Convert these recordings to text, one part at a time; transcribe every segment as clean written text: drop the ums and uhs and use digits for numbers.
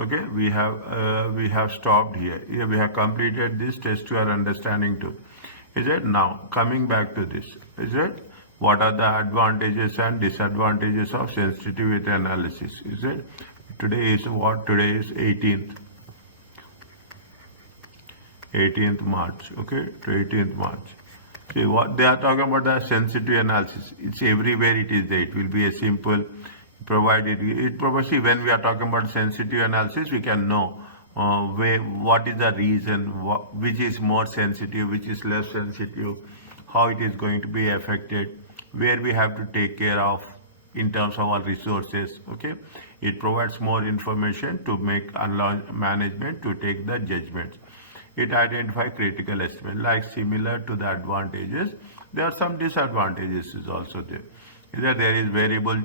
Okay, we have stopped here. Here we have completed this test your understanding too. Is it? Now coming back to this, is it? What are the advantages and disadvantages of sensitivity analysis? Is it? Today is what? Today is 18th March. Okay, to 18th March. See what they are talking about, the sensitivity analysis. It's everywhere. It is there. It will be a simple. Provided it probably, when we are talking about sensitive analysis, we can know what is the reason, which is more sensitive, which is less sensitive, how it is going to be affected, where we have to take care of in terms of our resources. Okay, it provides more information to make management to take the judgments. It identifies critical estimate. Like similar to the advantages, there are some disadvantages is also there. Either there is variable,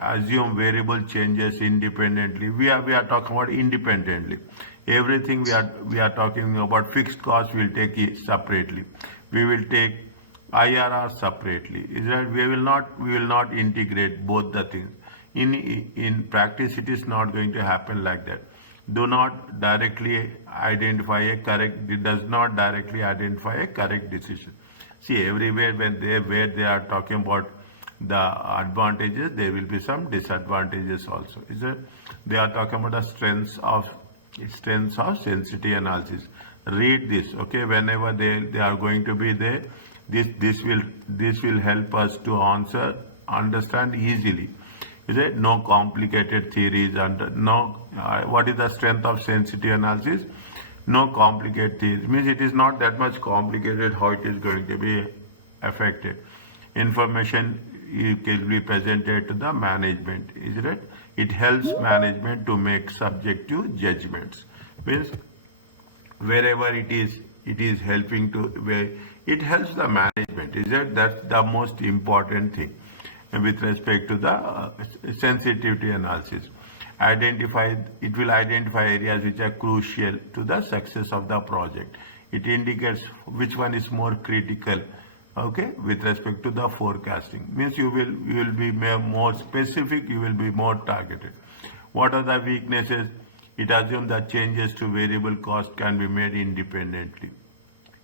assume variable changes independently. We are talking about independently. Everything we are talking about fixed costs will take it separately. We will take IRR separately. Is that we will not integrate both the things. In practice, it is not going to happen like that. Do not directly identify a correct. It does not directly identify a correct decision. See, everywhere where they are talking about the advantages, there will be some disadvantages also. Is it? They are talking about the strengths of sensitivity analysis. Read this, okay? Whenever they are going to be there, this will help us to understand easily. Is it? No complicated theories and no. What is the strength of sensitivity analysis? No complicated theories. Means it is not that much complicated how it is going to be affected. Information can be presented to the management. Is it? It helps management to make subjective judgments. Means wherever it is helping to where it helps the management. Is it? That's the most important thing with respect to the sensitivity analysis. It will identify areas which are crucial to the success of the project. It indicates which one is more critical, okay, with respect to the forecasting. Means you will be more specific, you will be more targeted. What are the weaknesses? It assumes that changes to variable cost can be made independently.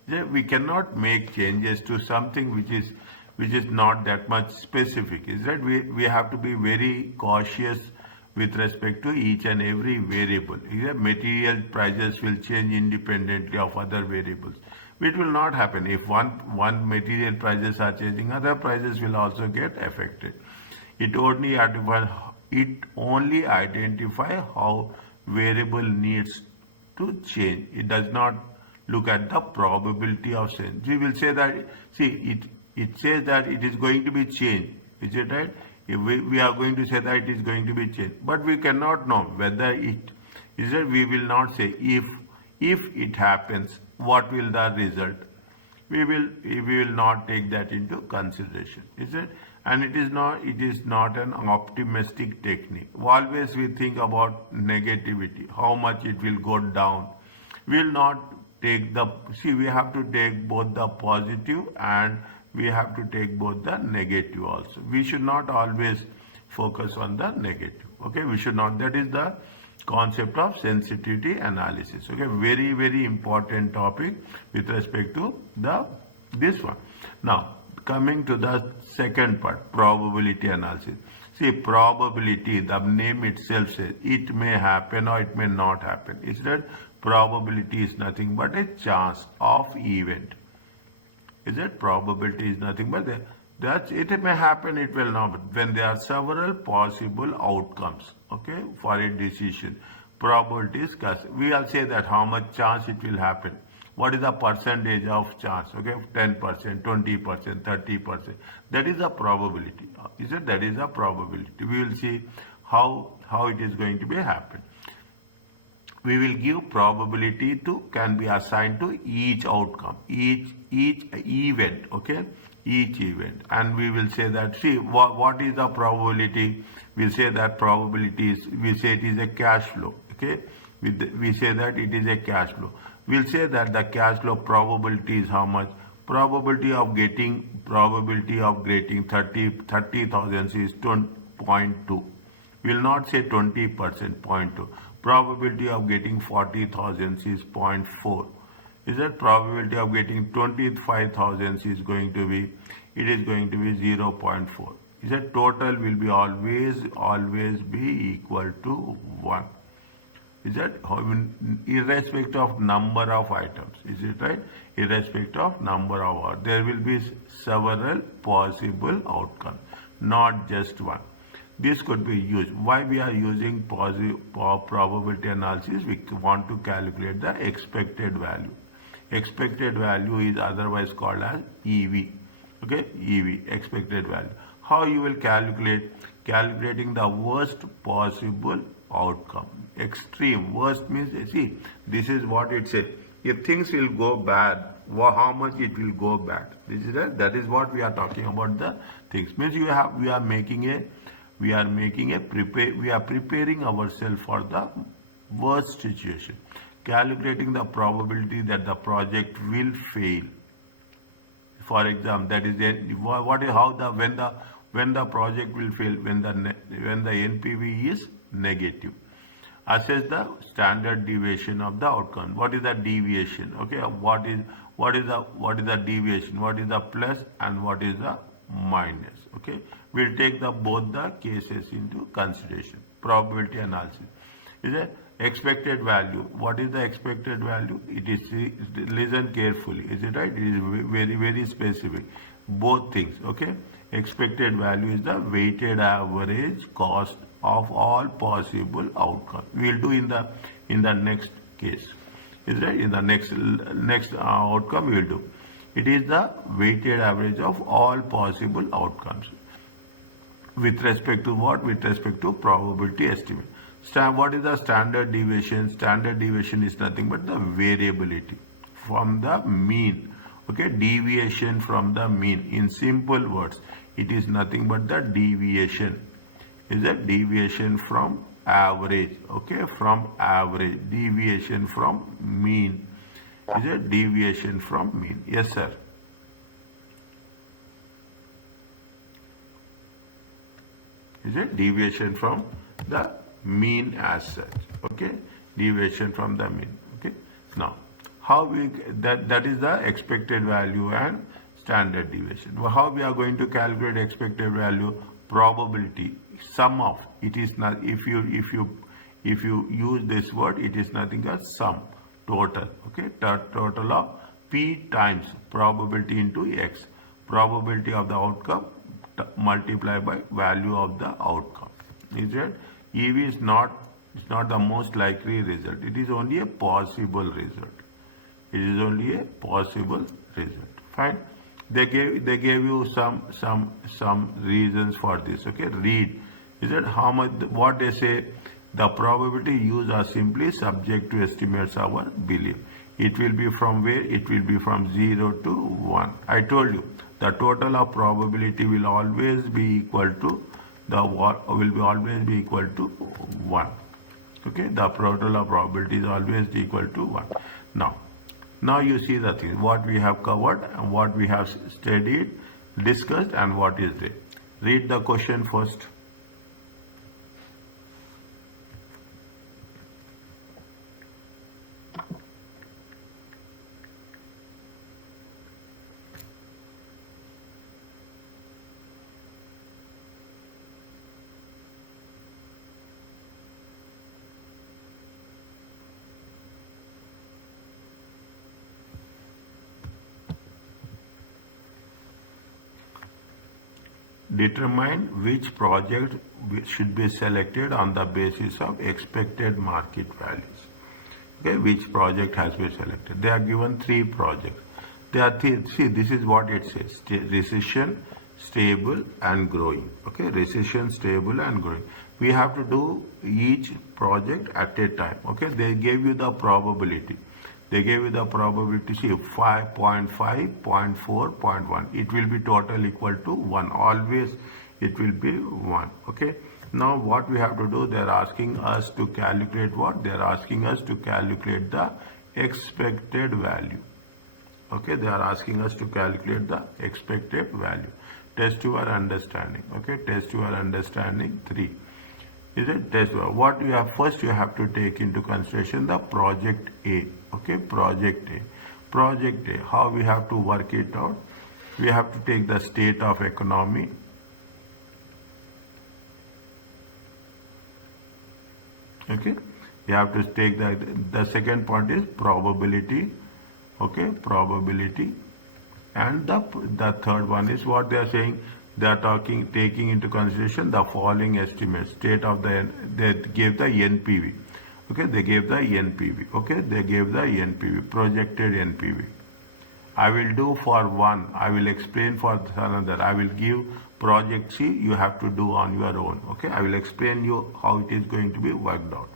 We cannot make changes to something which is not that much specific. Is that we have to be very cautious with respect to each and every variable. Material prices will change independently of other variables. It will not happen. If one material prices are changing, other prices will also get affected. It only identify how variable needs to change. It does not look at the probability of change. We will say that, see, it says that it is going to be changed. Is it right? If we are going to say that it is going to be changed, but we cannot know whether it is that. We will not say if it happens, what will the result? We will not take that into consideration. Is it? And it is not an optimistic technique. Always we think about negativity, how much it will go down. We will not take we have to take both the positive and we have to take both the negative also. We should not always focus on the negative. Okay, we should not. That is the concept of sensitivity analysis. Okay, very, very important topic with respect to this one. Now, coming to the second part, probability analysis. See, probability, the name itself says it may happen or it may not happen. Is that probability is nothing but a chance of event. Is that probability is nothing but that it may happen, it will not. When there are several possible outcomes, okay, for a decision, probability is we will say that how much chance it will happen. What is the percentage of chance? Okay, 10%, 20%, 30%. That is the probability. Is it? That is the probability. We will see how it is going to be happen. We will give probability can be assigned to each outcome, each event, okay, each event. And we will say that, see, what is the probability? We say that probability we say it is a cash flow, okay. We say that it is a cash flow. We'll say that the cash flow probability is how much? Probability of getting 30,000 is 2.2. We will not say 20%, 0.2. Probability of getting 40,000 is 0.4. Is that probability of getting 25,000 is going to be, it is going to be 0.4. Is that total will be always be equal to 1. Is that irrespective of number of items? Is it right? Irrespective of number of items, there will be several possible outcomes, not just one. This could be used. Why we are using probability analysis? We want to calculate the expected value. Expected value is otherwise called as EV. Okay, EV, expected value. How you will calculate? Calculating the worst possible outcome. Extreme worst means, see, this is what it says. If things will go bad, how much it will go bad? This is that is what we are talking about. The things means we are preparing ourselves for the worst situation. Calculating the probability that the project will fail. For example, that is when the project will fail, when the NPV is negative. Assess the standard deviation of the outcome. What is the deviation? Okay, what is the deviation? What is the plus and what is the minus? Okay, we'll take both the cases into consideration. Probability analysis. Is it expected value? What is the expected value? It is, listen carefully. Is it right? It is very, very specific. Both things. Okay. Expected value is the weighted average cost of all possible outcomes. We will do in the next case. Is right? In the next outcome we will do. It is the weighted average of all possible outcomes. With respect to what? With respect to probability estimate. What is the standard deviation? Standard deviation is nothing but the variability from the mean. Okay, deviation from the mean. In simple words, it is nothing but the deviation. Is a deviation from average. Okay, from average. Deviation from mean. Is a deviation from mean. Yes, sir. Is a deviation from the mean as such. Okay, deviation from the mean. Okay, now how we that is the expected value and standard deviation. Well, how we are going to calculate expected value? Probability, sum of. It is not, if you use this word, it is nothing but sum, total. Okay, total of P times probability into X. Probability of the outcome multiplied by value of the outcome. Is it? EV is not the most likely result. It is only a possible result. It is only a possible result. Fine. They gave you some reasons for this. Okay. Read. Is it how much? What they say? The probability used are simply subject to estimates our belief. It will be from where? It will be from 0 to 1. I told you the total of probability will always be equal to always be equal to 1. Okay, the total of probability is always equal to 1. Now you see the thing, what we have covered and what we have studied, discussed, and what is there. Read the question first. Determine which project should be selected on the basis of expected market values. Okay, which project has been selected? They are given 3 projects. They are see, this is what it says: recession, stable, and growing. Okay, recession, stable, and growing. We have to do each project at a time. Okay, they gave you the probability. They gave you the probability, see, 5.5, 0.4, 0.1. It will be total equal to 1. Always it will be 1. Okay. Now what we have to do, they are asking us to calculate what? They are asking us to calculate the expected value. Okay. They are asking us to calculate the expected value. Test your understanding. Okay. Test your understanding 3. Is it test one? What you have first, you have to take into consideration the project A. Okay, project A. Project A, how we have to work it out? We have to take the state of economy. Okay, you have to take the second point is probability. Okay, probability. And the third one is what they are saying. They are taking into consideration the following estimates. State of they gave the NPV. Okay, they gave the NPV. Okay, they gave the NPV, projected NPV. I will do for one. I will explain for another. I will give project C. You have to do on your own. Okay, I will explain you how it is going to be worked out.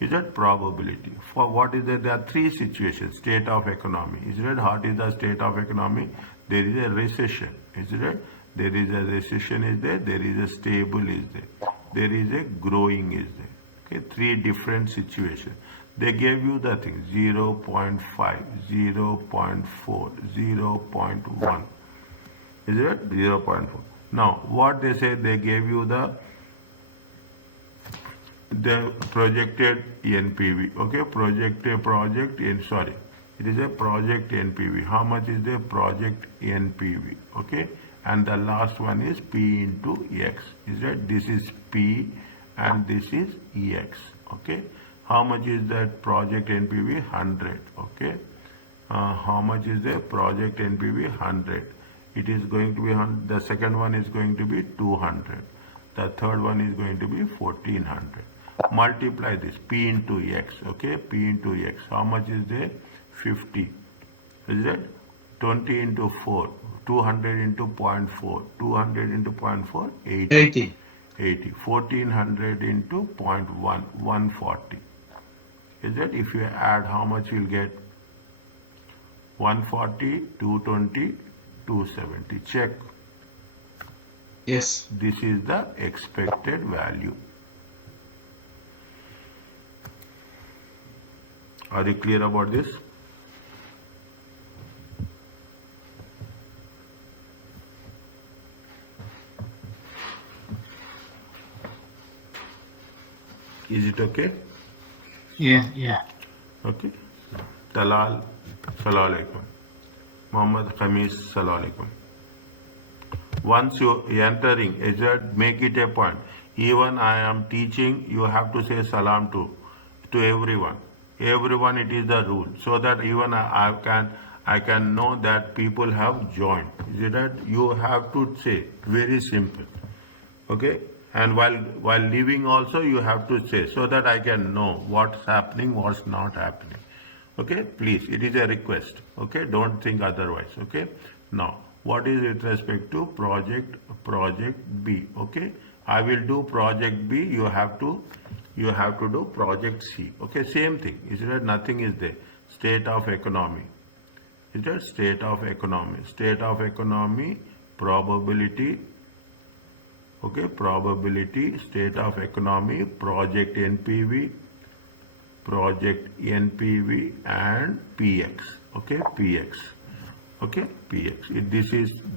Is that probability? For what is it? There are three situations. State of economy. Is it? What is the state of economy? There is a recession. Is it? There is a recession is there. There is a stable is there. There is a growing is there. Okay, three different situations. They gave you the thing 0.5, 0.4, 0.1. Is it? 0.4. Now, what they say, they gave you the projected NPV. Okay, it is a project NPV. How much is the project NPV? Okay, and the last one is P into X. Is that this is P and this is EX. Okay, how much is that project NPV? 100. Okay, how much is the project NPV? 100. It is going to be the second one is going to be 200. The third one is going to be 1400. Multiply this P into X. Okay, P into X. How much is there? 50. Is that 20 into 4? 200 into 0.4. 200 into 0.4? 80. 80. 1400 into 0.1. 140. Is that if you add how much you'll get? 140, 220, 270. Check. Yes. This is the expected value. Are you clear about this? Is it okay? Yeah. Okay. Talal, Salaam Alaikum. Muhammad Khamis, Salaam Alaikum. Once you entering, make it a point. Even I am teaching, you have to say salam to everyone. Everyone, it is the rule, so that even I can know that people have joined. Is it that you have to say very simple, okay? And while leaving also you have to say, so that I can know what's happening, what's not happening. Okay, please, it is a request. Okay, don't think otherwise. Okay, now what is with respect to project B? Okay, I will do project B. You have to do project C. Okay, same thing. Is there nothing is there? State of economy. Is there state of economy? State of economy, probability. Okay, probability, state of economy, project NPV, and PX. Okay, PX. Okay, PX.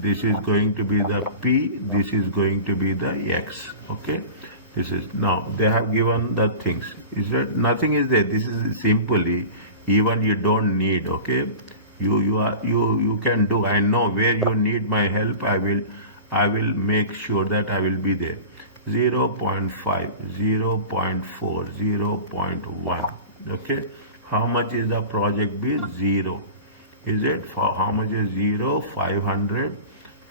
This is going to be the P. This is going to be the X. Okay. This is now they have given the things. Is there nothing is there? This is simply even you don't need. Okay, you can do. I know where you need my help. I will make sure that I will be there. 0.5, 0.4, 0.1. Okay, how much is the project B? 0. Is it for how much is 0? 500,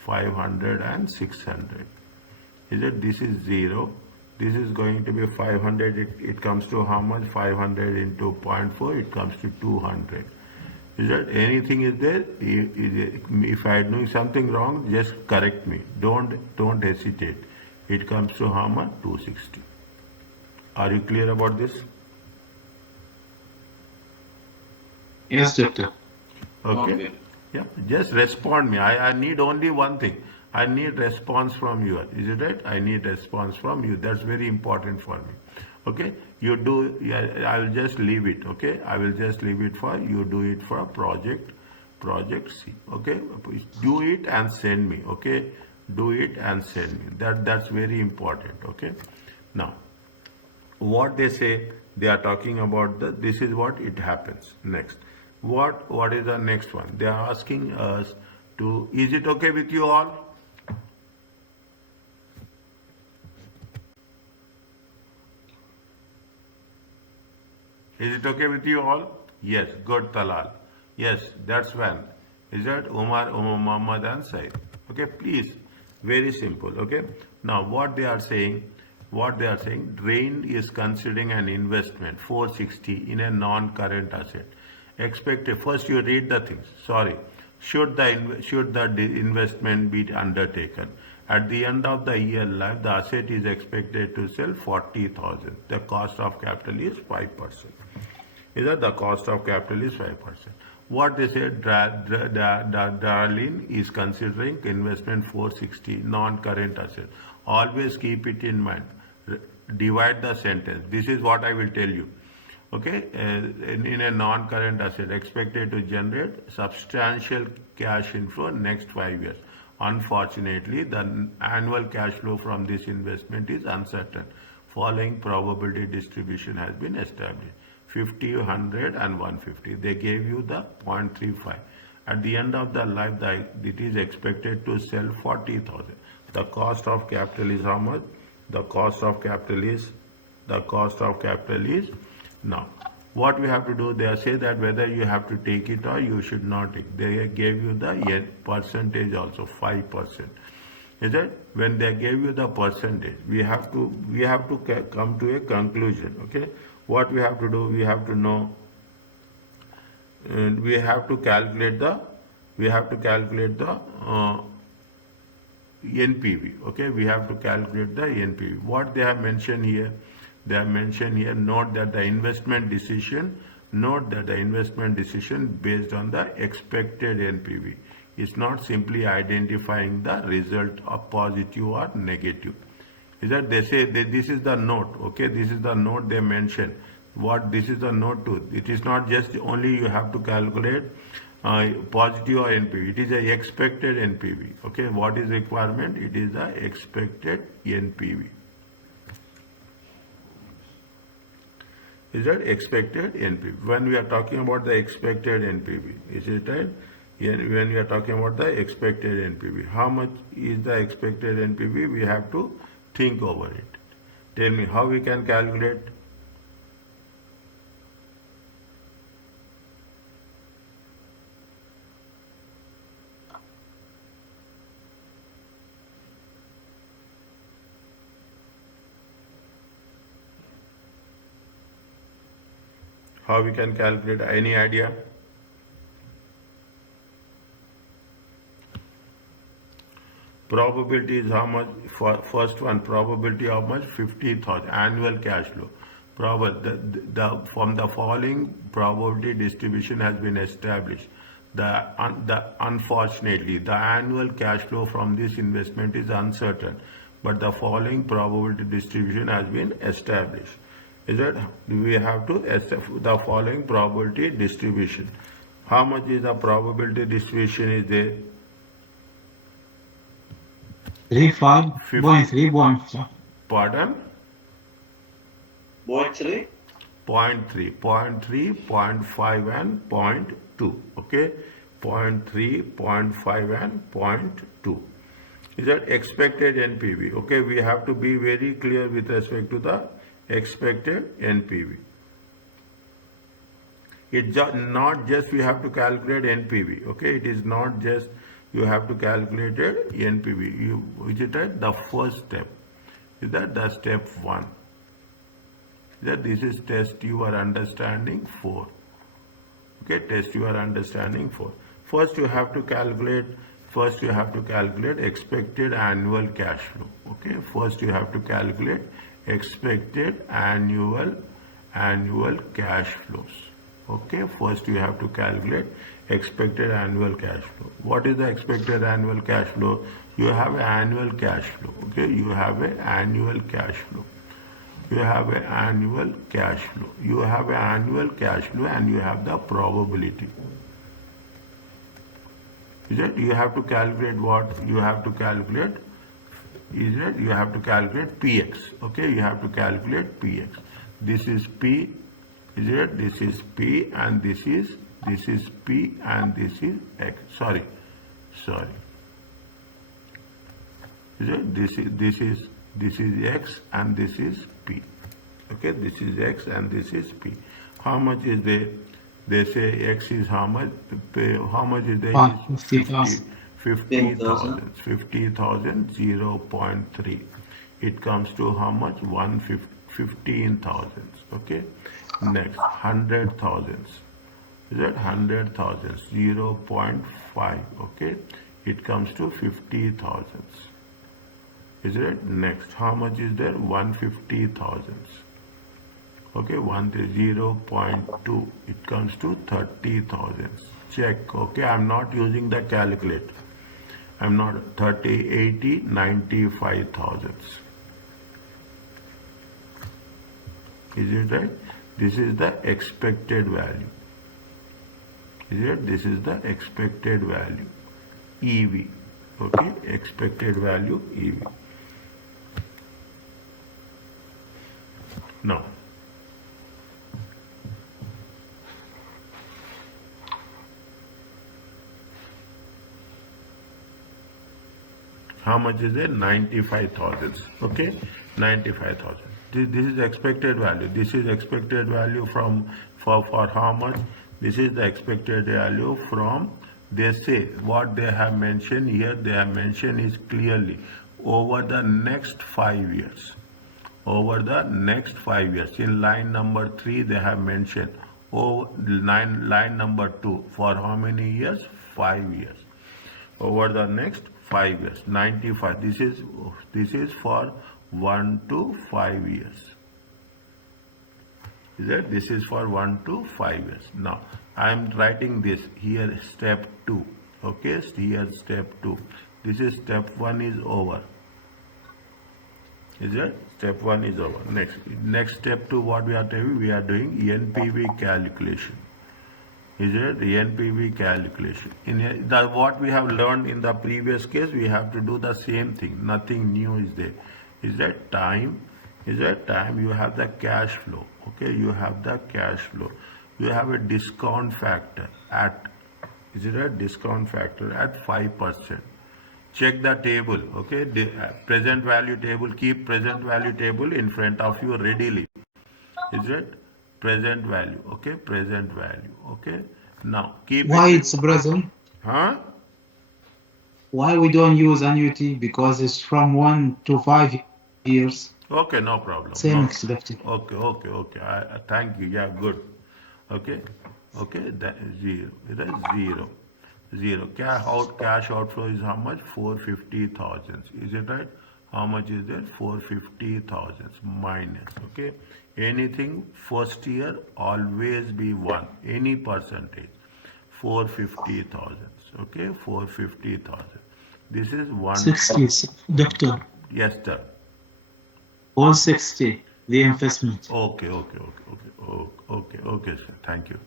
500 and 600. Is it this is 0? This is going to be 500. It comes to how much? 500 into 0.4. It comes to 200. Is that anything is there? If I am doing something wrong, just correct me. Don't hesitate. It comes to how much? 260. Are you clear about this? Yes, doctor. Okay. Yeah. Just respond me. I need only one thing. I need response from you. Is it right? I need response from you. That's very important for me. Okay, you do. I will just leave it. Okay, I will just leave it for you. Do it for project C. Okay, do it and send me. Okay, do it and send me. That's very important. Okay, now what they say, they are talking about this is what it happens next. What is the next one? They are asking us to, is it okay with you all? Is it okay with you all? Yes, good Talal. Yes, that's when. Is that Umar, Muhammad and Said? Okay, please. Very simple. Okay. Now what they are saying, drained is considering an investment 460 in a non-current asset. Expected. First you read the things. Sorry. Should the investment be undertaken? At the end of the year life, the asset is expected to sell 40,000. The cost of capital is 5%. Is that the cost of capital is 5%. What they say, Darlene is considering investment 460, non-current asset. Always keep it in mind. Divide the sentence. This is what I will tell you. Okay, in a non-current asset expected to generate substantial cash inflow next 5 years. Unfortunately, the annual cash flow from this investment is uncertain. Following probability distribution has been established. 50, 100 and 150. They gave you the 0.35. At the end of the life, it is expected to sell 40,000. The cost of capital is how much? The cost of capital is now. What we have to do, they say that whether you have to take it or you should not take. They gave you the percentage also, 5%. Is it? When they gave you the percentage, we have to come to a conclusion. Okay, what we have to do, we have to know, we have to calculate the NPV. Okay, we have to calculate the NPV. What they have mentioned here, note that the investment decision based on the expected NPV. It's not simply identifying the result of positive or negative. Is that they say that this is the note. Okay, this is the note they mention. What this is the note to? It is not just only you have to calculate positive or NPV. It is a expected NPV. Okay, what is requirement? It is the expected NPV. Is that expected NPV? When we are talking about the expected NPV, is it right? When we are talking about the expected NPV, how much is the expected NPV? We have to think over it. Tell me how we can calculate. How we can calculate? Any idea? Probability is how much? First one, probability of much? 50,000 annual cash flow. From the following probability distribution has been established. Unfortunately, the annual cash flow from this investment is uncertain, but the following probability distribution has been established. Is that we have to establish the following probability distribution. How much is the probability distribution is there? 3.3. Pardon? 0.3. 0.3, 0.5 and 0.2. Okay, 0.3, 0.5 and 0.2. Is that expected NPV? Okay, we have to be very clear with respect to the expected NPV. It's not just we have to calculate NPV. Okay, it is not just you have to calculate it NPV. Is it right? The first step. Is that the step 1? That this is test your understanding 4. Okay, test your understanding 4. First you have to calculate expected annual cash flow. Okay, first you have to calculate expected annual cash flows. Okay, first you have to calculate expected annual cash flow. What is the expected annual cash flow? You have an annual cash flow. Okay, you have an annual cash flow. You have an annual cash flow. You have an annual cash flow and you have the probability. Is it? You have to calculate what? You have to calculate. Is it? You have to calculate PX. Okay, you have to calculate PX. This is P, is it? This is P and this is P and this is X. Sorry. Is it? This is X and this is P. Okay, this is X and this is P. How much is there? They say X is how much? How much is there? 50,000. 50,000. 50,000, 0.3. It comes to how much? 15,000. Okay. Next, 100,000. Is that 100,000? 0.5. Okay. It comes to 50,000. Is it? Next, how much is there? 150,000. Okay, 0.2. It comes to 30,000. Check. Okay, I'm not using the calculator. I'm not 30, 80, 95,000. Is it right? This is the expected value. Is it? This is the expected value. EV. Okay, expected value EV. Now, how much is it? 95,000. Okay, 95,000. This is expected value. This is expected value for how much? This is the expected value from, they say, what they have mentioned here, they have mentioned is clearly over the next 5 years. Over the next 5 years. In line number 3, they have mentioned line number 2 for how many years? 5 years. Over the next 5 years. 95. This is for 1 to 5 years. Is that? This is for 1 to 5 years. Now, I am writing this here, step 2. Okay, here step 2. This is step 1 is over. Is it? Step 1 is over. Next step 2, what we are doing? We are doing NPV calculation. Is it? The NPV calculation. What we have learned in the previous case, we have to do the same thing. Nothing new is there. Is that time? Is that time? You have the cash flow. Okay, you have the cash flow. You have a discount factor at, is it a discount factor at 5%. Check the table, okay? Present value table, keep present value table in front of you readily. Is it? Present value, okay? Present value, okay? Now, keep Why it's present? Huh? Why we don't use annuity? Because it's from 1 to 5 years. Okay, no problem. Same no. expected. Okay. Thank you. Yeah, good. Okay. That is 0. It is 0. Cash outflow is how much? 450,000. Is it right? How much is there? 450,000 minus. Okay. Anything first year always be 1. Any percentage. 450,000. Okay. 450,000. This is 1. 60, doctor. Yes, sir. 160, the investment. Okay, sir. Thank you.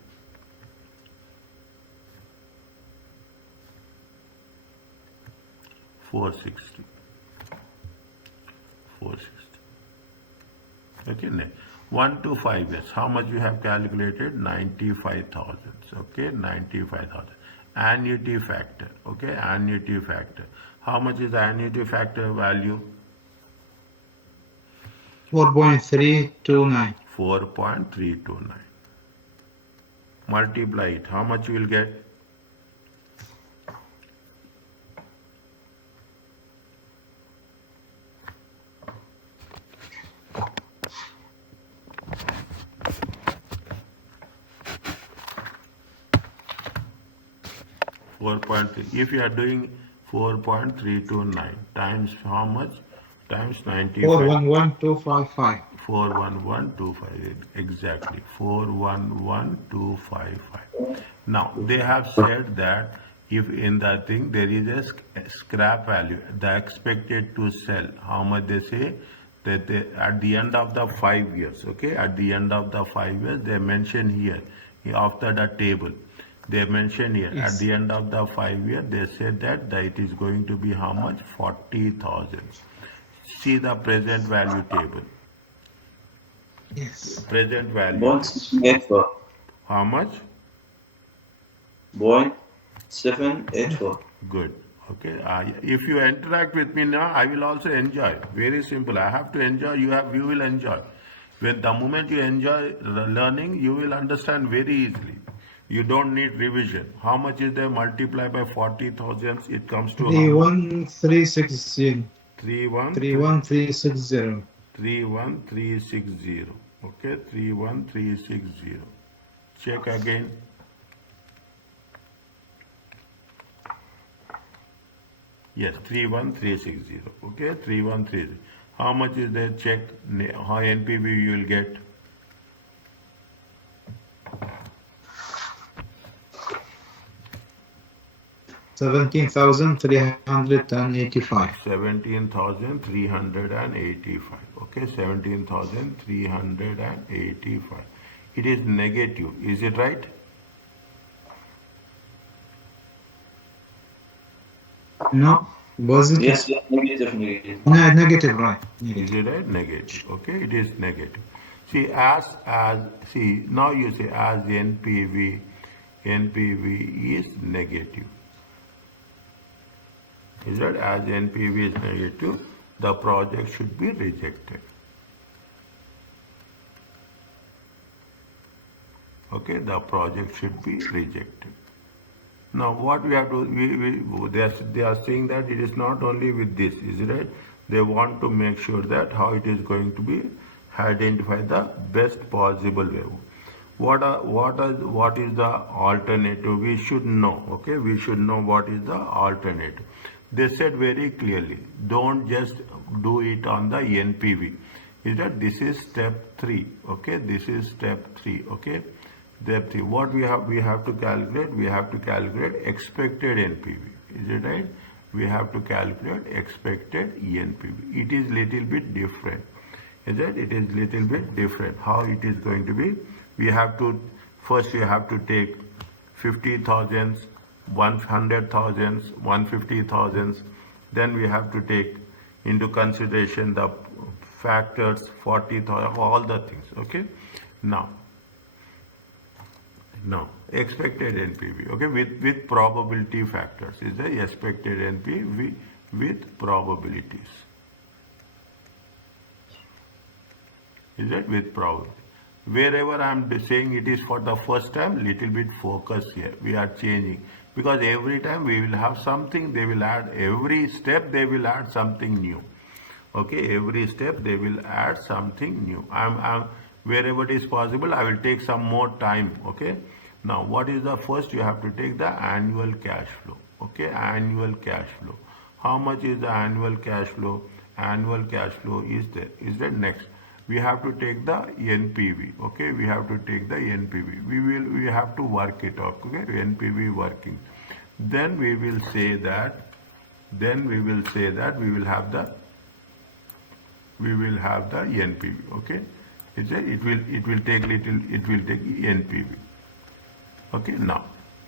$460. Okay, next. 1 to 5 years. How much you have calculated? 95,000. Okay, 95,000. Annuity factor. Okay, annuity factor. How much is the annuity factor value? 4.329. 4.329. Multiply it. How much you will get? If you are doing 4.329 times how much? Times 95. 411,255. 411,258. Exactly. 411,255. Now, they have said that if in that thing there is a scrap value, the expected to sell, how much they say? That they, at the end of the 5 years, okay? At the end of the 5 years, they mention here, after the table, they mention here, Yes. at the end of the 5 years, they said that it is going to be how much? 40,000. See the present value table. Yes. Present value. 0.784. How much? 0.784. Good. Okay. If you interact with me now, I will also enjoy. Very simple. I have to enjoy. You will enjoy. When the moment you enjoy learning, you will understand very easily. You don't need revision. How much is there? Multiply by 40,000. It comes to how much? 31360. 31 31360. 31360. Okay, 31360. Check again. Yes, 31360. Okay, 3130. How much is there? Check how NPV you will get. 17,385. 17,385. Okay, 17,385. It is negative. Is it right? No, positive. Yes, yes, negative, negative. No, negative, right? Is Negative. it right? Negative. Okay, it is negative. See, see, now you say as NPV is negative. Is that as NPV is negative, the project should be rejected. Okay, the project should be rejected. Now, what we have to, they are saying that it is not only with this, is it right? They want to make sure that how it is going to be identify the best possible way. What is the alternative? We should know. Okay, we should know what is the alternative. They said very clearly, don't just do it on the NPV. Is that this is step 3? Okay, this is step 3. Okay. Step 3. What we have to calculate? We have to calculate expected NPV. Is it right? We have to calculate expected NPV. It is little bit different. Is it? It is little bit different. How it is going to be? We have to first we have to take 50,000, 100,000, 150,000. Then we have to take into consideration the factors 40,000, all the things. Okay. Now, expected NPV, okay, with probability factors is the expected NPV with probabilities. Is that with probability? Wherever I am saying it is for the first time, little bit focus here. We are changing because every time we will have something, they will add, every step they will add something new. Okay, every step they will add something new. Wherever it is possible, I will take some more time. Okay. Now, what is the first? You have to take the annual cash flow. Okay, annual cash flow. How much is the annual cash flow? Annual cash flow is there. Is that next? We have to take the NPV. Okay, we have to take the NPV. We have to work it out. Okay, NPV working. Then we will say that. Then we will say that we will have the NPV. Okay, it will take NPV. Okay, now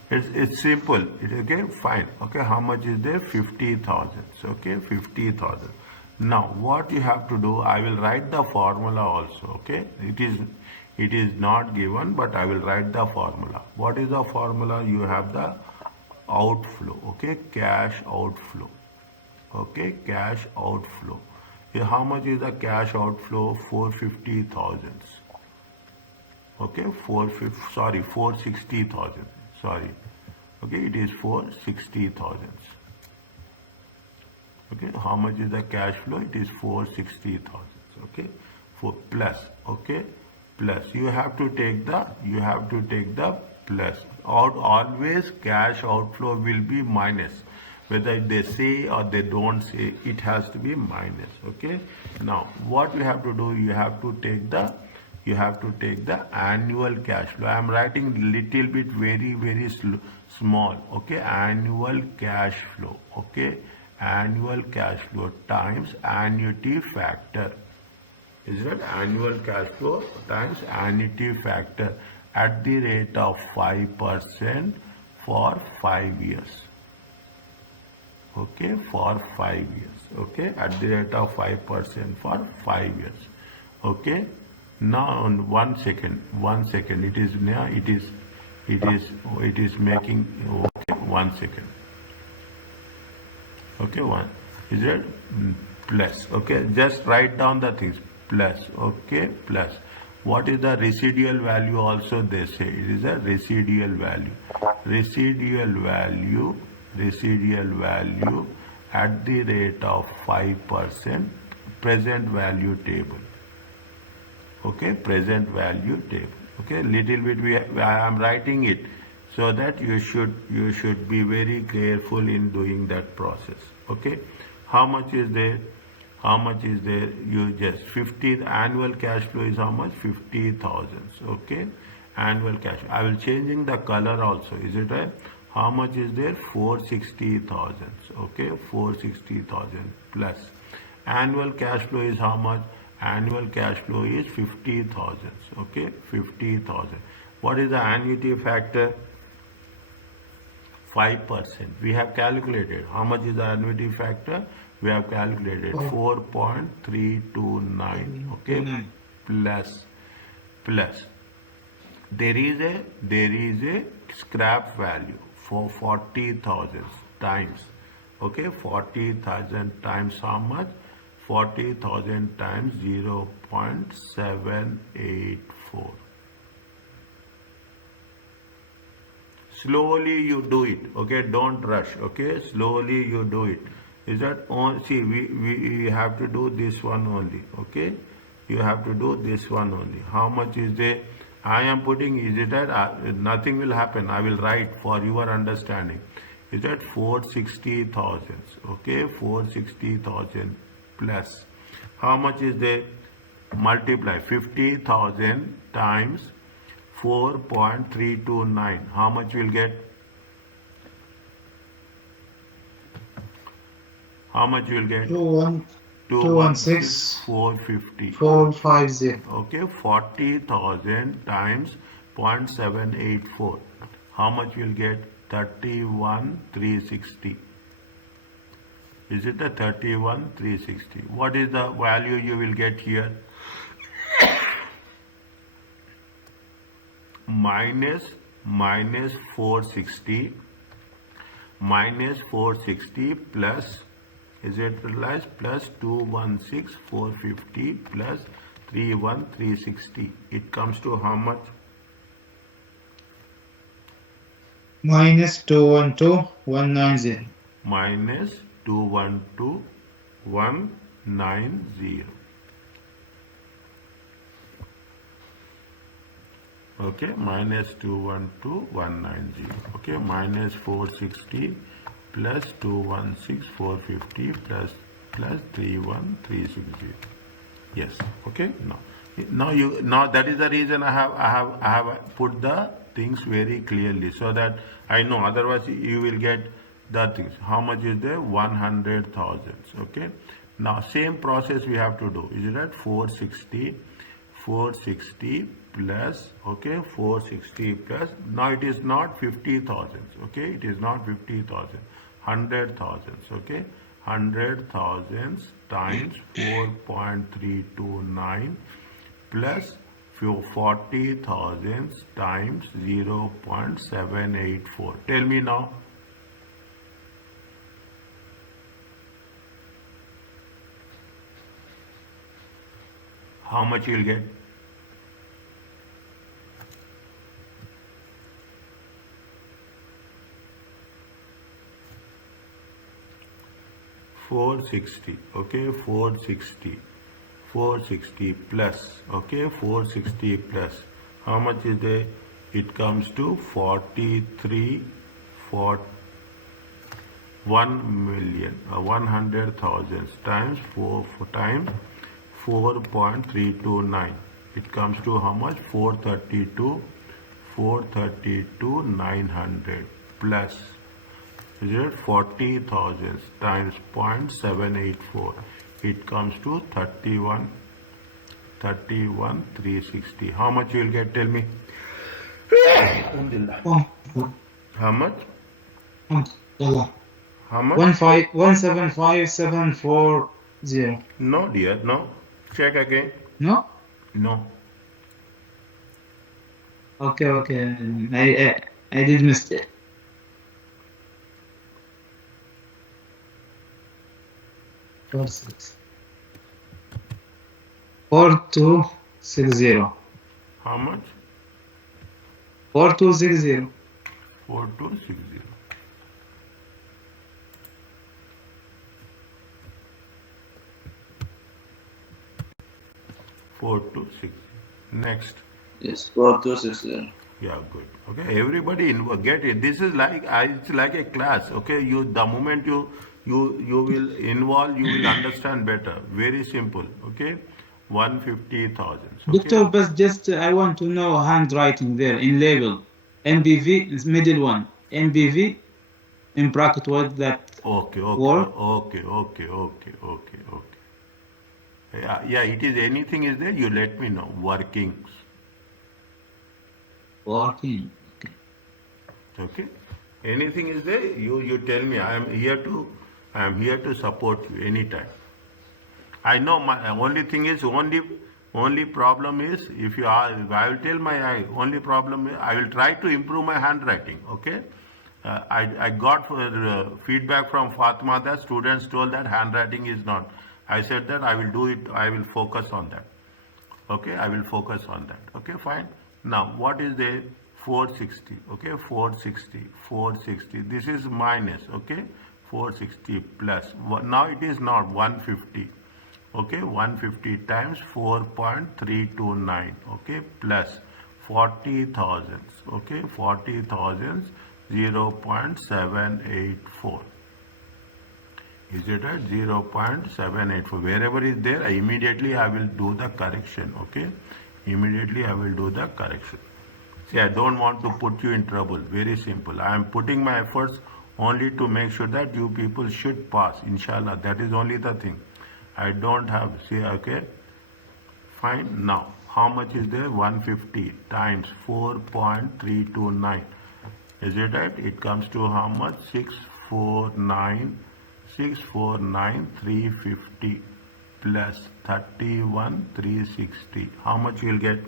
it's simple. Okay, fine. Okay, how much is there? 50,000. Okay, 50,000. Now what you have to do, I will write the formula also. Okay, it is not given, but I will write the formula. What is the formula? You have the outflow. Okay, cash outflow. Okay, cash outflow. How much is the cash outflow? 450,000. Okay, 460,000. Sorry. Okay, it is 460,000. Okay, how much is the cash flow? It is 460,000. Okay, for plus. Okay, plus. You have to take the plus. Always cash outflow will be minus. Whether they say or they don't say, it has to be minus. Okay. Now, what you have to do? You have to take the annual cash flow. I am writing little bit very small. Okay, annual cash flow. Okay, annual cash flow times annuity factor. Is that annual cash flow times annuity factor at the rate of 5% for 5 years. Okay, for 5 years. Okay, at the rate of 5% for 5 years. Okay. Now on 1 second, it is now, it is making, okay, 1 second. Okay, one, is it plus, okay, just write down the things, plus, okay, plus. What is the residual value also they say, it is a residual value. Residual value at the rate of 5% present value table. Okay, present value table. Okay, little bit I am writing it so that you should be very careful in doing that process. Okay, how much is there? You just 50. The annual cash flow is how much? 50,000. Okay, annual cash. I will changing the color also. Is it right? How much is there? 460,000. Okay, 460,000 plus. Annual cash flow is how much? Annual cash flow is 50,000. Okay, 50,000. What is the annuity factor? 5%. We have calculated. How much is the annuity factor? We have calculated 4.329. Okay, plus. There is a scrap value for 40,000 times. Okay, 40,000 times how much? 40,000 times 0.784. Slowly you do it. Okay, don't rush. Okay, slowly you do it. Is that on? See, we have to do this one only. Okay, you have to do this one only. How much is there? I am putting, is it that nothing will happen? I will write for your understanding. Is that 460,000? Okay, 460,000 plus. How much is there? Multiply 50,000 times 4.329. How much will get? How much will get? 216 450. 450. Okay, 40,000 times 0.784. How much will get? 31,360. Is it the 31,360? What is the value you will get here? minus 460 plus, is it realized, plus 216 450 plus 31360. It comes to how much? Minus 212 190. Minus 212 190. Okay, minus 212 190. Okay, minus 460 plus 216 450 plus 31360. Yes. Okay. Now that is the reason I have put the things very clearly, so that I know, otherwise you will get the things. How much is there? 100,000. Okay. Now same process we have to do. Is it right? 460 plus, okay, 460 plus. Now it is not 50,000. Okay, it is not 50,000. 100,000. Okay, 100,000 times 4.329 plus 40,000 times 0.784. Tell me now. How much you will get? $460. Okay, 460 plus. Okay, 460 plus. How much is there? It comes to 100,000 times 4.329. It comes to how much? 432,900 plus. Is it 40,000 times 0.784? It comes to 31,360. How much you will get? Tell me. How much? How much? 175,740. No, dear. No. Check again. No? No. Okay. I did mistake. 46. 4260. How much? 4260. 4260. 4260. Next. Yes, 4260. Yeah, good. Okay, everybody get it. This is like it's like a class. Okay, the moment you will involve, you will understand better. Very simple. Okay, 150,000. Okay, Doctor, but just I want to know handwriting there in label. NBV is middle one. NBV in bracket, what that word? okay. Yeah. It is anything is there. You let me know. Workings. Working. Okay. Okay, anything is there. You tell me. I am here to support you anytime. I know my only thing is only problem is if you are I will tell my only problem is I will try to improve my handwriting. Okay, I got feedback from Fatima that students told that handwriting is not. I said that I will do it. I will focus on that. Okay, I will focus on that. Okay, fine. Now what is the 460? Okay, 460. This is minus. Okay, 460 plus. Now it is not 150. Okay, 150 times 4.329. Okay, plus 40,000. Okay, 40,000 0.784. Is it at 0.784? Wherever is there, immediately I will do the correction. Okay, immediately I will do the correction. See, I don't want to put you in trouble. Very simple. I am putting my efforts only to make sure that you people should pass. Inshallah, that is only the thing. I don't have. See, okay, fine. Now, how much is there? 150 times 4.329. Is it right? It comes to how much? 649,350 plus 31,360. How much you will get?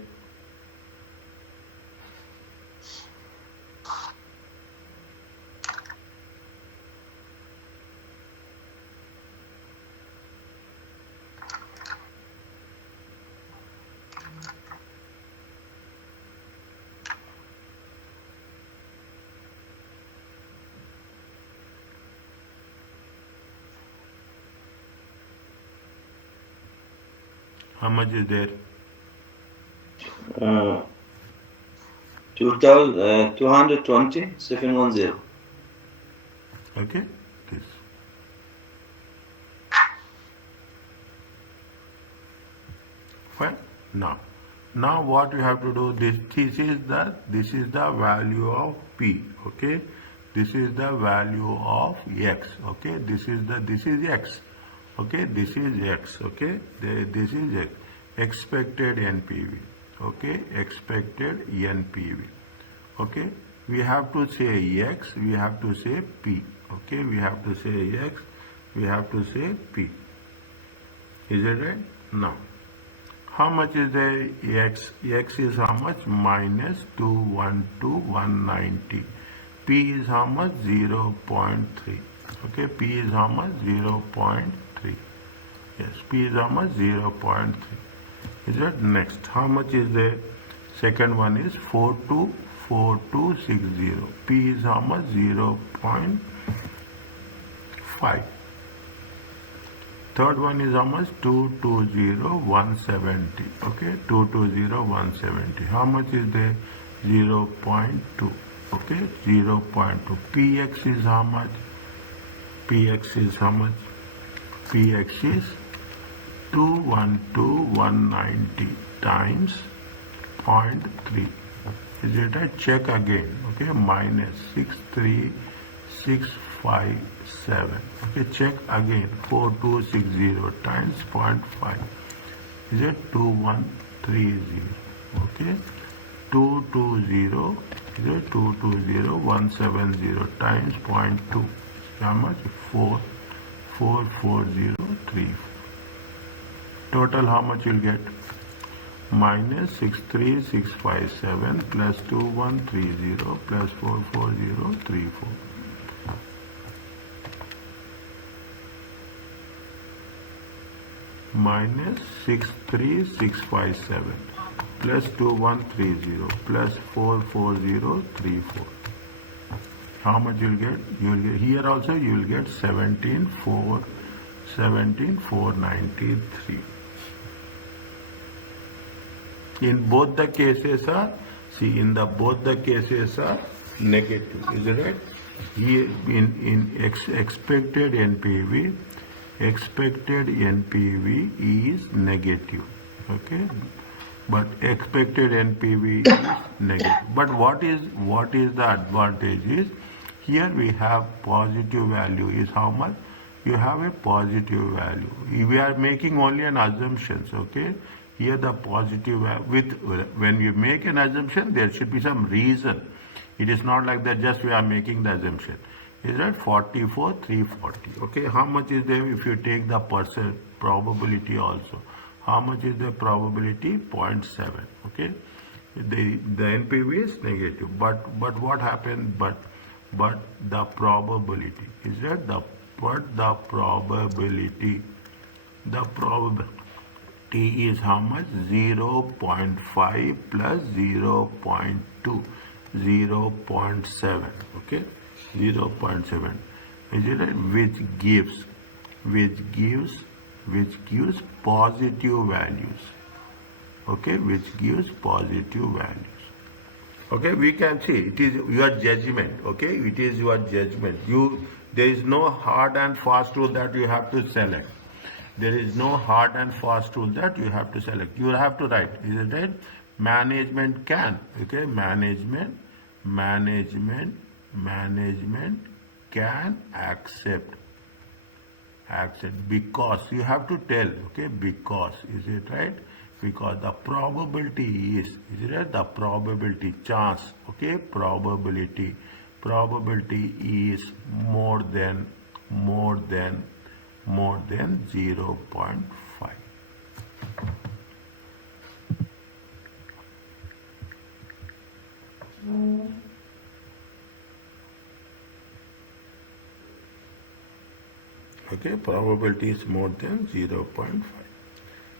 How much is there? 220, 710. Okay, this. Fine. Now what you have to do? This is the value of p. Okay, this is the value of x. Okay, this is x. Okay, this is x. Okay, this is x. Expected NPV. Okay, expected NPV. Okay, we have to say x. We have to say p. Okay, we have to say x. We have to say p. Is it right? Now. How much is the x? X is how much? Minus 212,190. P is how much? 0.3. Okay, P is how much? 0.3. Yes, P is how much? 0.3. Is that next? How much is the second one? Is 424260. P is how much? 0.5. Third one is how much? 220,170. Okay, 220,170. How much is the 0.2? Okay, 0.2. Px is how much? Px is how much? Px is 212,190 times 0.3. Is it a check again? Okay, minus 63,657. Okay, check again. 4260 times 0.5. Is it 2130? Okay, 220. Is it 220,170 times 0.2? How much? 4,44034. Total how much you'll get? minus 63657 plus 2130 plus 44034. Minus 63657 plus 2130 plus 44034. How much you'll get? You will get here also you will get 17,493. In both the cases are both the cases are negative, is it right? Here in expected NPV is negative, okay, but expected NPV is negative. But what is the advantage is here we have positive value is how much? You have a positive value. We are making only an assumptions, okay? Here the positive when you make an assumption there should be some reason. It is not like that just we are making the assumption. Is that 44,340? Okay, how much is there if you take the percent probability also? How much is the probability? 0.7. Okay, the NPV is negative, but what happened? But the probability is that the probability is how much? 0.5 plus 0.2, 0.7. Okay, 0.7. Is it right? Which gives positive values. Okay, which gives positive values. Okay, we can see it is your judgment. Okay, it is your judgment. There is no hard and fast rule that you have to select. There is no hard and fast rule that you have to select. You have to write. Is it right? Management can. Okay, management can accept because you have to tell, okay, because, is it right? Because the probability is it right? The probability, chance, okay, probability is more than 0.5. Okay, probability is more than 0.5.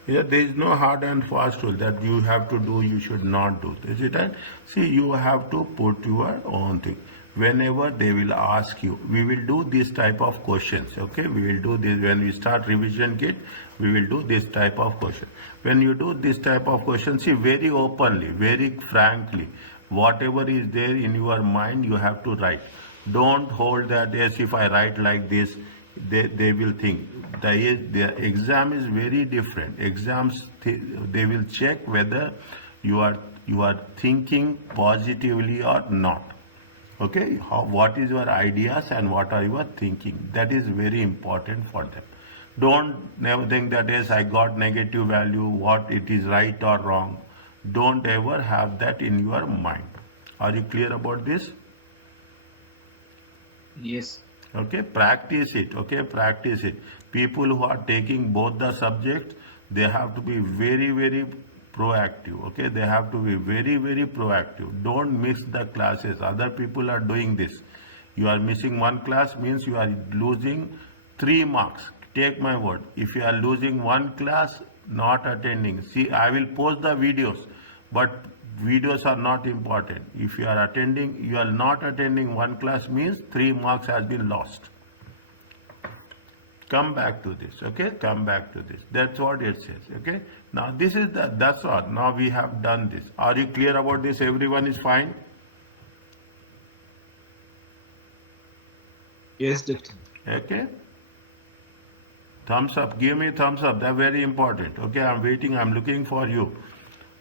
Here there is no hard and fast rule that you have to do, you should not do. Is it right? See, you have to put your own thing. Whenever they will ask you, we will do this type of questions. Okay, we will do this when we start revision kit. We will do this type of question. When you do this type of question, see, very openly, very frankly, whatever is there in your mind, you have to write. Don't hold that, yes, if I write like this, they will think. The exam is very different. Exams, they will check whether you are thinking positively or not. Okay, what is your ideas and what are you thinking? That is very important for them. Don't never think that, yes, I got negative value, what it is right or wrong. Don't ever have that in your mind. Are you clear about this? Yes. Okay, practice it. Okay, practice it. People who are taking both the subjects, they have to be very, very proactive. Okay, they have to be very, very proactive. Don't miss the classes. Other people are doing this. You are missing one class means you are losing 3 marks. Take my word. If you are losing one class, not attending. See, I will post the videos, but videos are not important. If you are attending, you are not attending one class means 3 marks has been lost. Come back to this, okay? Come back to this. That's what it says, okay? Now this is that's what. Now we have done this. Are you clear about this? Everyone is fine? Yes, doctor. Okay? Thumbs up. Give me thumbs up. That's very important. Okay, I'm waiting. I'm looking for you.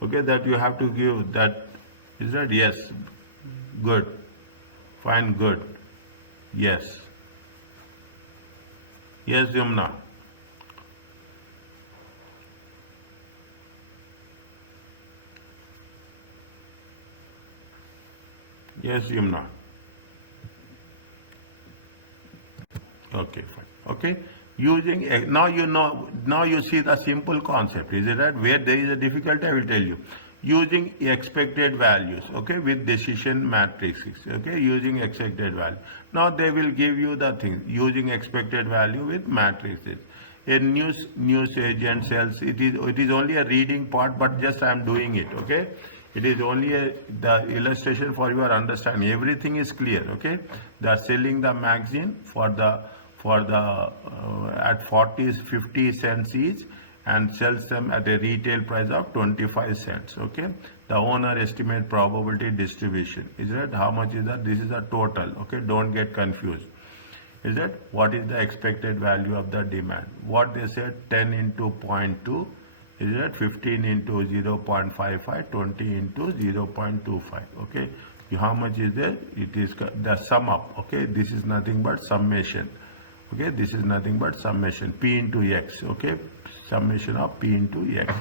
Okay, that you have to give that. Is that yes? Good. Fine, good. Yes. Yes, Yumna. Yes, Yumna. Okay, fine. Okay. Using now you see the simple concept, is it right? Where there is a difficulty, I will tell you. Using expected values, okay, with decision matrices, okay, using expected value. Now they will give you the thing using expected value with matrices. A news agent sells, it is only a reading part, but just I am doing it, okay. It is only the illustration for your understanding. Everything is clear, okay. They are selling the magazine for the at 50 cents each, and sells them at a retail price of 25 cents, okay. The owner estimate probability distribution, is that how much is that? This is a total, okay. Don't get confused. Is that what is the expected value of the demand? What they said, 10 into 0.2, is that 15 into 0.55, 20 into 0.25, okay. How much is there? It is the sum up, okay. This is nothing but summation, okay. This is nothing but summation, P into X, okay. Summation of P into X.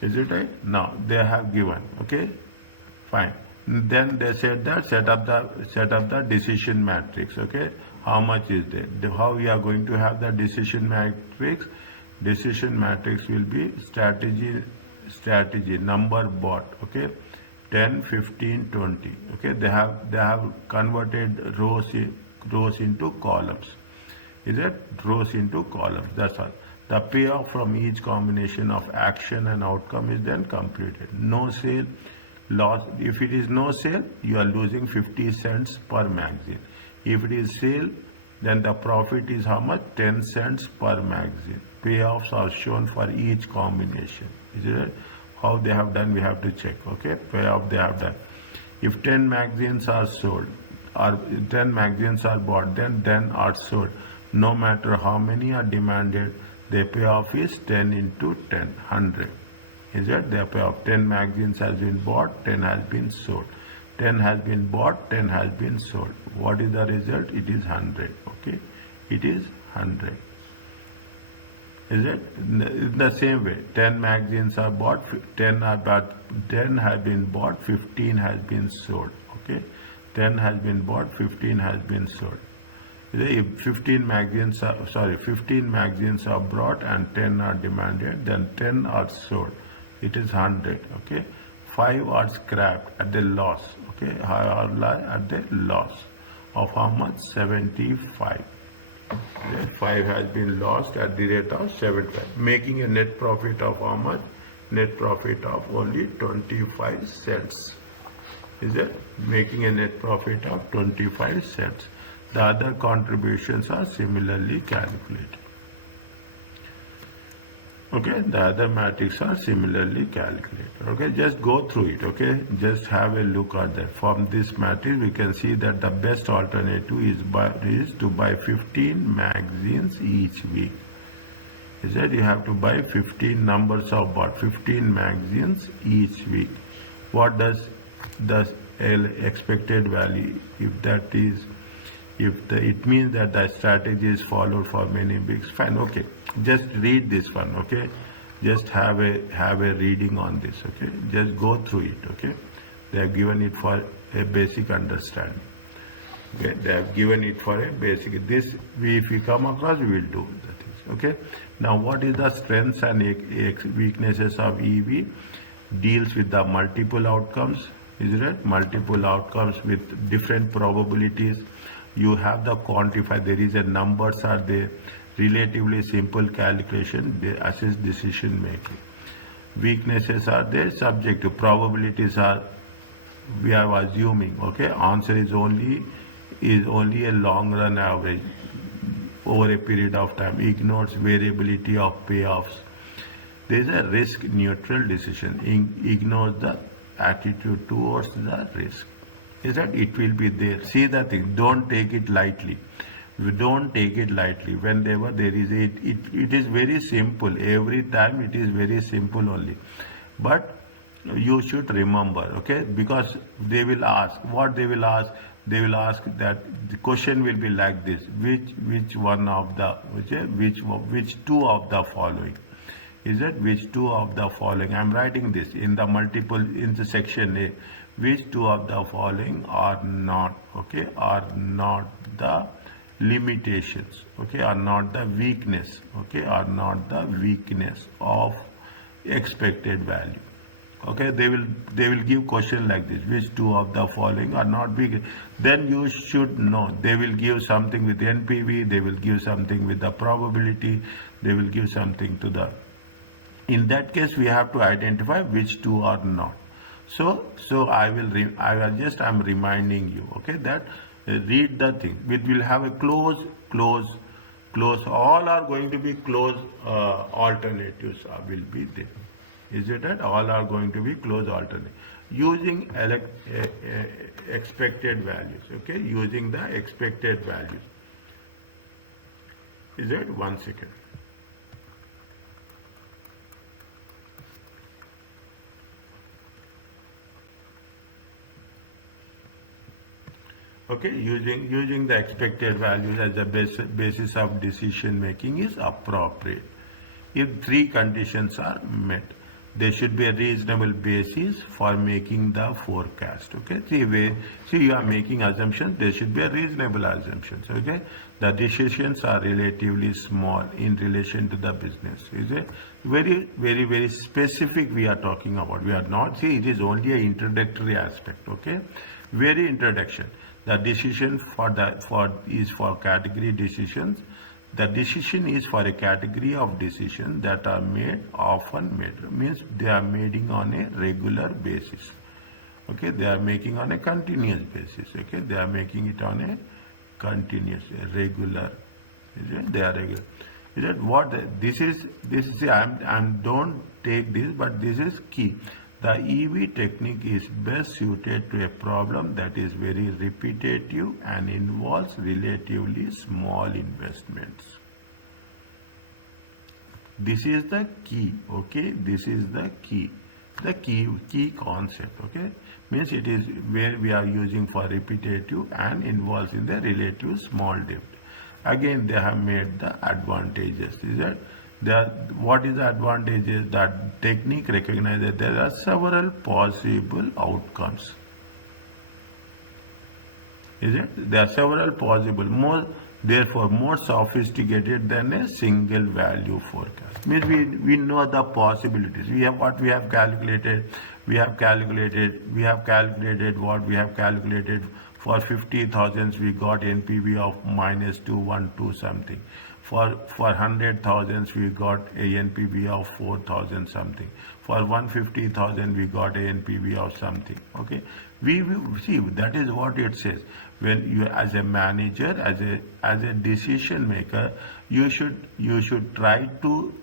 Is it right? Now they have given, okay, fine. Then they said that set up the decision matrix, okay. How much is there? How we are going to have the decision matrix? Decision matrix will be strategy number bought, okay. 10, 15, 20, okay. They have converted rows into columns. Is it rows into columns? That's all. The payoff from each combination of action and outcome is then completed. No sale, loss. If it is no sale, you are losing 50 cents per magazine. If it is sale, then the profit is how much? 10 cents per magazine. Payoffs are shown for each combination. Is it? How they have done, we have to check, okay. Payoff they have done. If 10 magazines are sold, or 10 magazines are bought, then 10 are sold. No matter how many are demanded, the payoff is 10 into 10, 100. Is that the payoff? 10 magazines has been bought, 10 has been sold. 10 has been bought, 10 has been sold. What is the result? It is 100, okay. It is 100. Is it? In the same way, 10 magazines are bought, 10 have been bought, 15 has been sold, okay. 10 has been bought, 15 has been sold. If 15 magazines are brought and 10 are demanded, then 10 are sold. It is 100, okay. 5 are scrapped at the loss, okay. Are at the loss of how much? 75. 5 has been lost at the rate of 75, making a net profit of how much? Net profit of only 25 cents. Is it? Making a net profit of 25 cents. The other contributions are similarly calculated. Okay, the other matrix are similarly calculated. Okay, just go through it. Okay, just have a look at that. From this matrix, we can see that the best alternative is to buy 15 magazines each week. Is that you have to buy 15 numbers of bought 15 magazines each week. What does the expected value? If that is, it means that the strategy is followed for many weeks. Fine. Okay. Just read this one, okay. Just have a reading on this, okay. Just go through it, okay. They have given it for a basic understanding. Okay, they have given it for a basic. This if we come across, we will do the things, okay. Now, what is the strengths and weaknesses of EV? Deals with the multiple outcomes, is it? Multiple outcomes with different probabilities. You have the quantify. There is a numbers are there. Relatively simple calculation, they assess decision making. Weaknesses are there, subjective. Probabilities are, we are assuming, okay. Answer is only a long run average over a period of time. Ignores variability of payoffs. There is a risk neutral decision. Ignores the attitude towards the risk. Is that it will be there. See the thing. Don't take it lightly. You don't take it lightly. Whenever there is it is very simple. Every time it is very simple only. But you should remember, okay? Because they will ask. What they will ask? They will ask that the question will be like this: which one of the which two of the following? Is it which two of the following? I am writing this in the multiple in the section A. Which two of the following are not, okay? Are not the limitations, okay, are not the weakness, okay, are not the weakness of expected value. Okay, they will give question like this: which two of the following are not big? Then you should know they will give something with NPV, they will give something with the probability, they will give something to the. In that case, we have to identify which two are not. So I'm reminding you, okay, that read the thing. It will have a close. All are going to be close alternatives will be there. Is it that all are going to be close alternate using expected values? Okay, using the expected values. Is it 1 second? Okay, using the expected values as a basis of decision making is appropriate if three conditions are met. There should be a reasonable basis for making the forecast. Okay, see you are making assumptions. There should be a reasonable assumptions. Okay, the decisions are relatively small in relation to the business. Is it very specific? We are talking about. We are not. See, it is only an introductory aspect. Okay, very introduction. The decision is for category decisions. The decision is for a category of decisions that are often made. Means they are made on a regular basis. Okay, they are making on a continuous basis. Okay, they are making it on a continuous, regular. Is it? They are regular. Is it what this is? This is. Don't take this, but this is key. The EV technique is best suited to a problem that is very repetitive and involves relatively small investments. This is the key, okay? This is the key concept, okay? Means it is where we are using for repetitive and involves in the relative small depth. Again, they have made the advantages. Is that? What is the advantages? That technique recognizes that there are several possible outcomes. Is it? There are several possible, therefore more sophisticated than a single value forecast. Means we know the possibilities. We have what we have calculated. We have calculated what we have calculated. For 50,000 we got NPV of -212 something. For 100,000 we got a NPV of 4,000 something. For 150,000 we got a NPV of something. Okay, we see that is what it says. When you, as a manager, as a decision maker, you should try to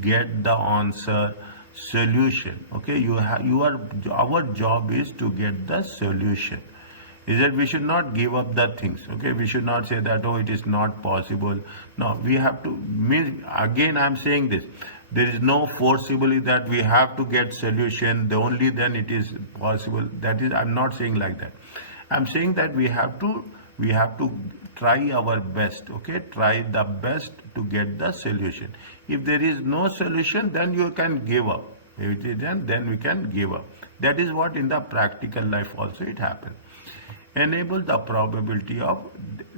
get the answer solution. Okay, our job is to get the solution. Is that we should not give up the things. Okay, we should not say that, oh, it is not possible. No, we have to, again I'm saying this, there is no forcibly that we have to get solution, only then it is possible. That is, I'm not saying like that. I'm saying that we have to try our best. Okay, try the best to get the solution. If there is no solution, then you can give up. If it is then we can give up. That is what in the practical life also it happens. Enable the probability of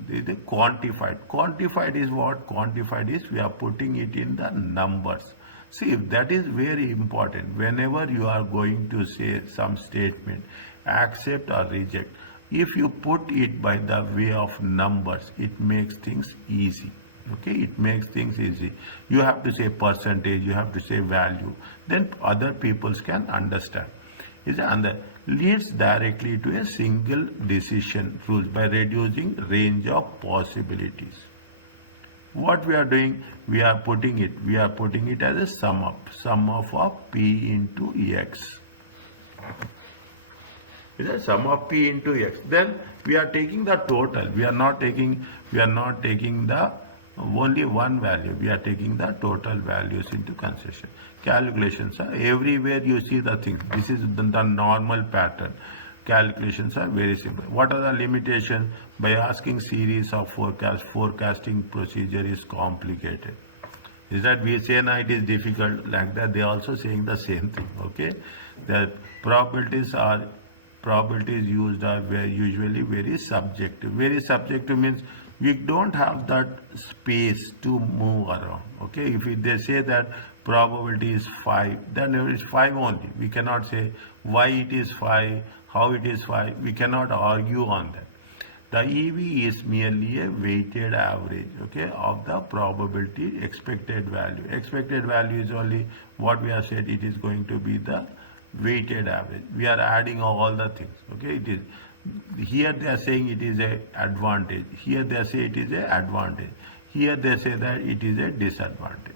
the quantified. Quantified is what? Quantified is we are putting it in the numbers. See, that is very important. Whenever you are going to say some statement, accept or reject, if you put it by the way of numbers, it makes things easy. Okay, it makes things easy. You have to say percentage, you have to say value, then other people can understand. And that leads directly to a single decision rules by reducing range of possibilities. What we are doing, we are putting it as a sum of P into X. Is a sum of P into X. Then we are taking the total. We are not taking the only one value. We are taking the total values into consideration. Calculations are everywhere. You see the things. This is the normal pattern. Calculations are very simple. What are the limitations? By asking series of forecasting procedure is complicated. Is that we say now it is difficult, like that they are also saying the same thing. Okay, that probabilities used are usually very subjective. Very subjective means We don't have that space to move around. Okay, if they say that probability is 5, then it is 5 only. We cannot say why it is 5, how it is 5. We cannot argue on that. The EV is merely a weighted average, okay, of the probability expected value. Expected value is only what we have said, it is going to be the weighted average. We are adding all the things, okay. It is here they are saying it is a advantage. Here they say it is a advantage. Here they say that it is a disadvantage.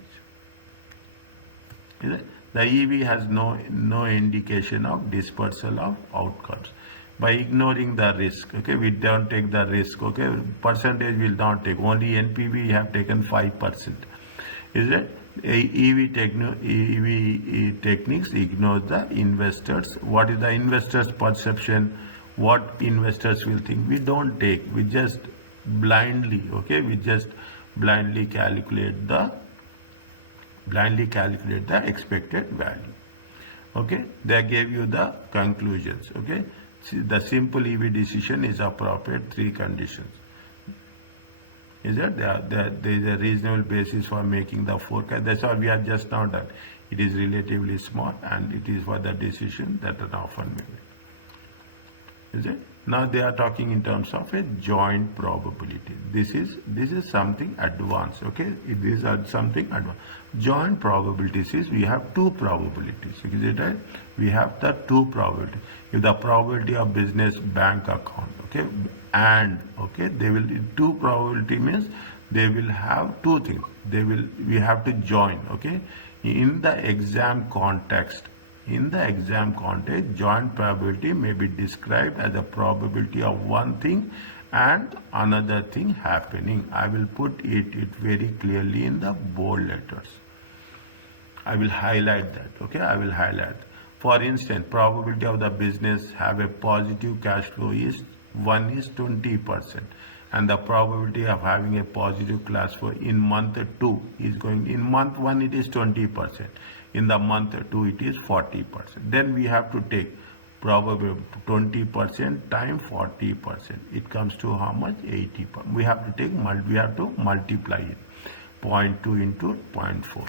Is it? The EV has no indication of dispersal of outcomes. By ignoring the risk, okay, we don't take the risk, okay, percentage will not take, only NPV have taken 5%. Is it? EV techniques ignores the investors. What is the investors' perception? What investors will think? We don't take, we just blindly, okay, we just blindly calculate the expected value. Okay, they gave you the conclusions. Okay, the simple EV decision is appropriate, 3 conditions. Is that there is a reasonable basis for making the forecast. That's all we have just now done. It is relatively small and it is for the decision that are often made. Is it? Now they are talking in terms of a joint probability. This is something advanced. Okay, these are something advanced. Joint probabilities is we have 2 probabilities. Is it right? We have the 2 probabilities. If the probability of business bank account, okay, and okay, they will 2 probability means they will have 2 things. We have to join. Okay, in the exam context. In the exam context, joint probability may be described as a probability of one thing and another thing happening. I will put it very clearly in the bold letters. I will highlight that. Okay, I will highlight. For instance, probability of the business have a positive cash flow is 1 is 20%. And the probability of having a positive cash flow in month 2 is going, in month 1 it is 20%. In the month 2 it is 40%. Then we have to take probably 20% times 40%. It comes to how much? 80%. We have to take, we have to multiply it. 0.2 into 0.4.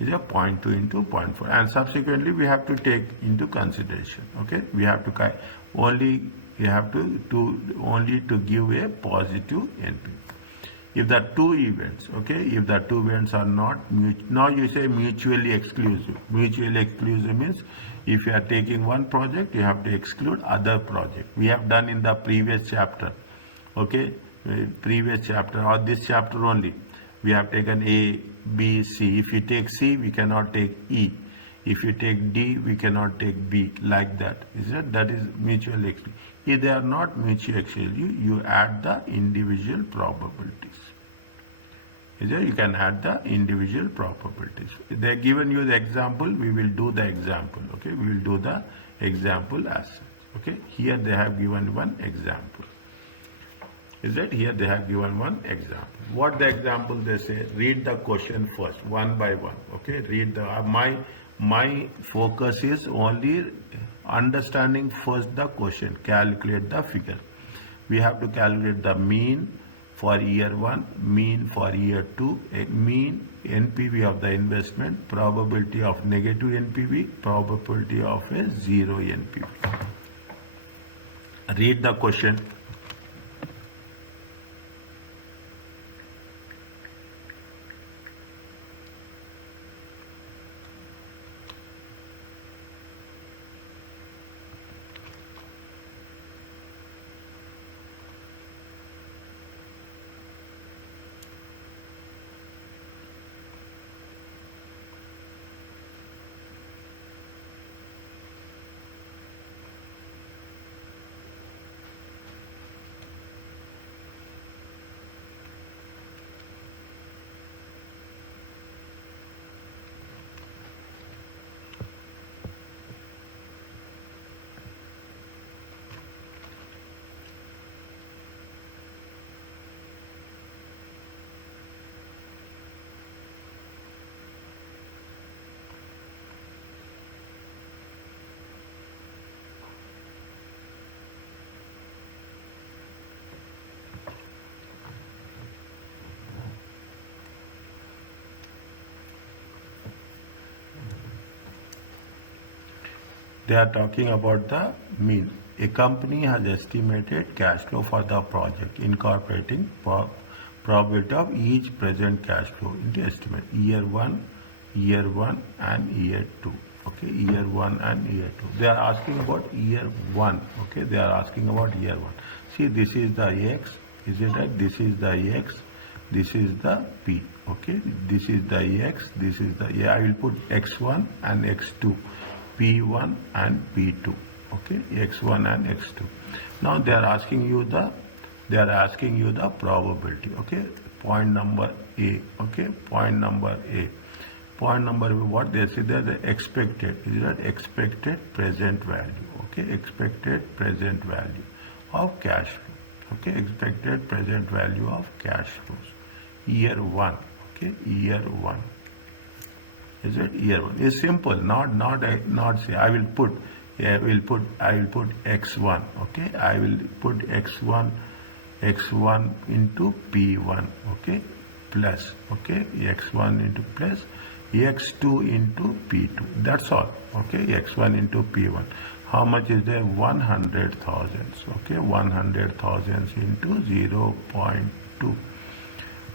Is a 0.2 into 0.4. And subsequently we have to take into consideration. Okay, we have to only to give a positive NP. If the 2 events, okay, if the 2 events are not now you say mutually exclusive. Mutually exclusive means if you are taking one project, you have to exclude other project. We have done in the previous chapter, okay, previous chapter or this chapter only. We have taken A, B, C. If you take C, we cannot take E. If you take D, we cannot take B, like that. Is it? That is mutually exclusive. If they are not mutually exclusive, you add the individual probabilities. Is it? You can add the individual probabilities. They have given you the example, we will do the example. Okay, we will do the example as such. Okay, here they have given one example. Is that here they have given one example. What the example they say? Read the question first, one by one. Okay, read the my focus is only understanding first the question, calculate the figure. We have to calculate the mean for year 1, mean for year 2, mean NPV of the investment, probability of negative NPV, probability of a 0 NPV. Read the question. They are talking about the mean. A company has estimated cash flow for the project, incorporating probability of each present cash flow into estimate. Year 1, and year 2. Okay, year 1 and year 2. They are asking about year 1. Okay, they are asking about year 1. See, this is the X. Is it right? This is the X. This is the P. Okay, this is the X. This is the, I will put X1 and X2. P1 and P2. Okay, X1 and X2. Now they are asking you the probability. Okay, point number A. Okay, point number A. Point number B, what they say there, the expected, is that expected present value. Okay, expected present value of cash flow. Okay, expected present value of cash flows. Year 1. Okay, year 1. Is it year 1? It's simple, not say I will put X1. Okay, I will put X1 into P1. Okay, plus. Okay, X1 into plus X2 into P2. That's all. Okay, X1 into P1. How much is there? 100,000. Okay, 100,000 into 0.2.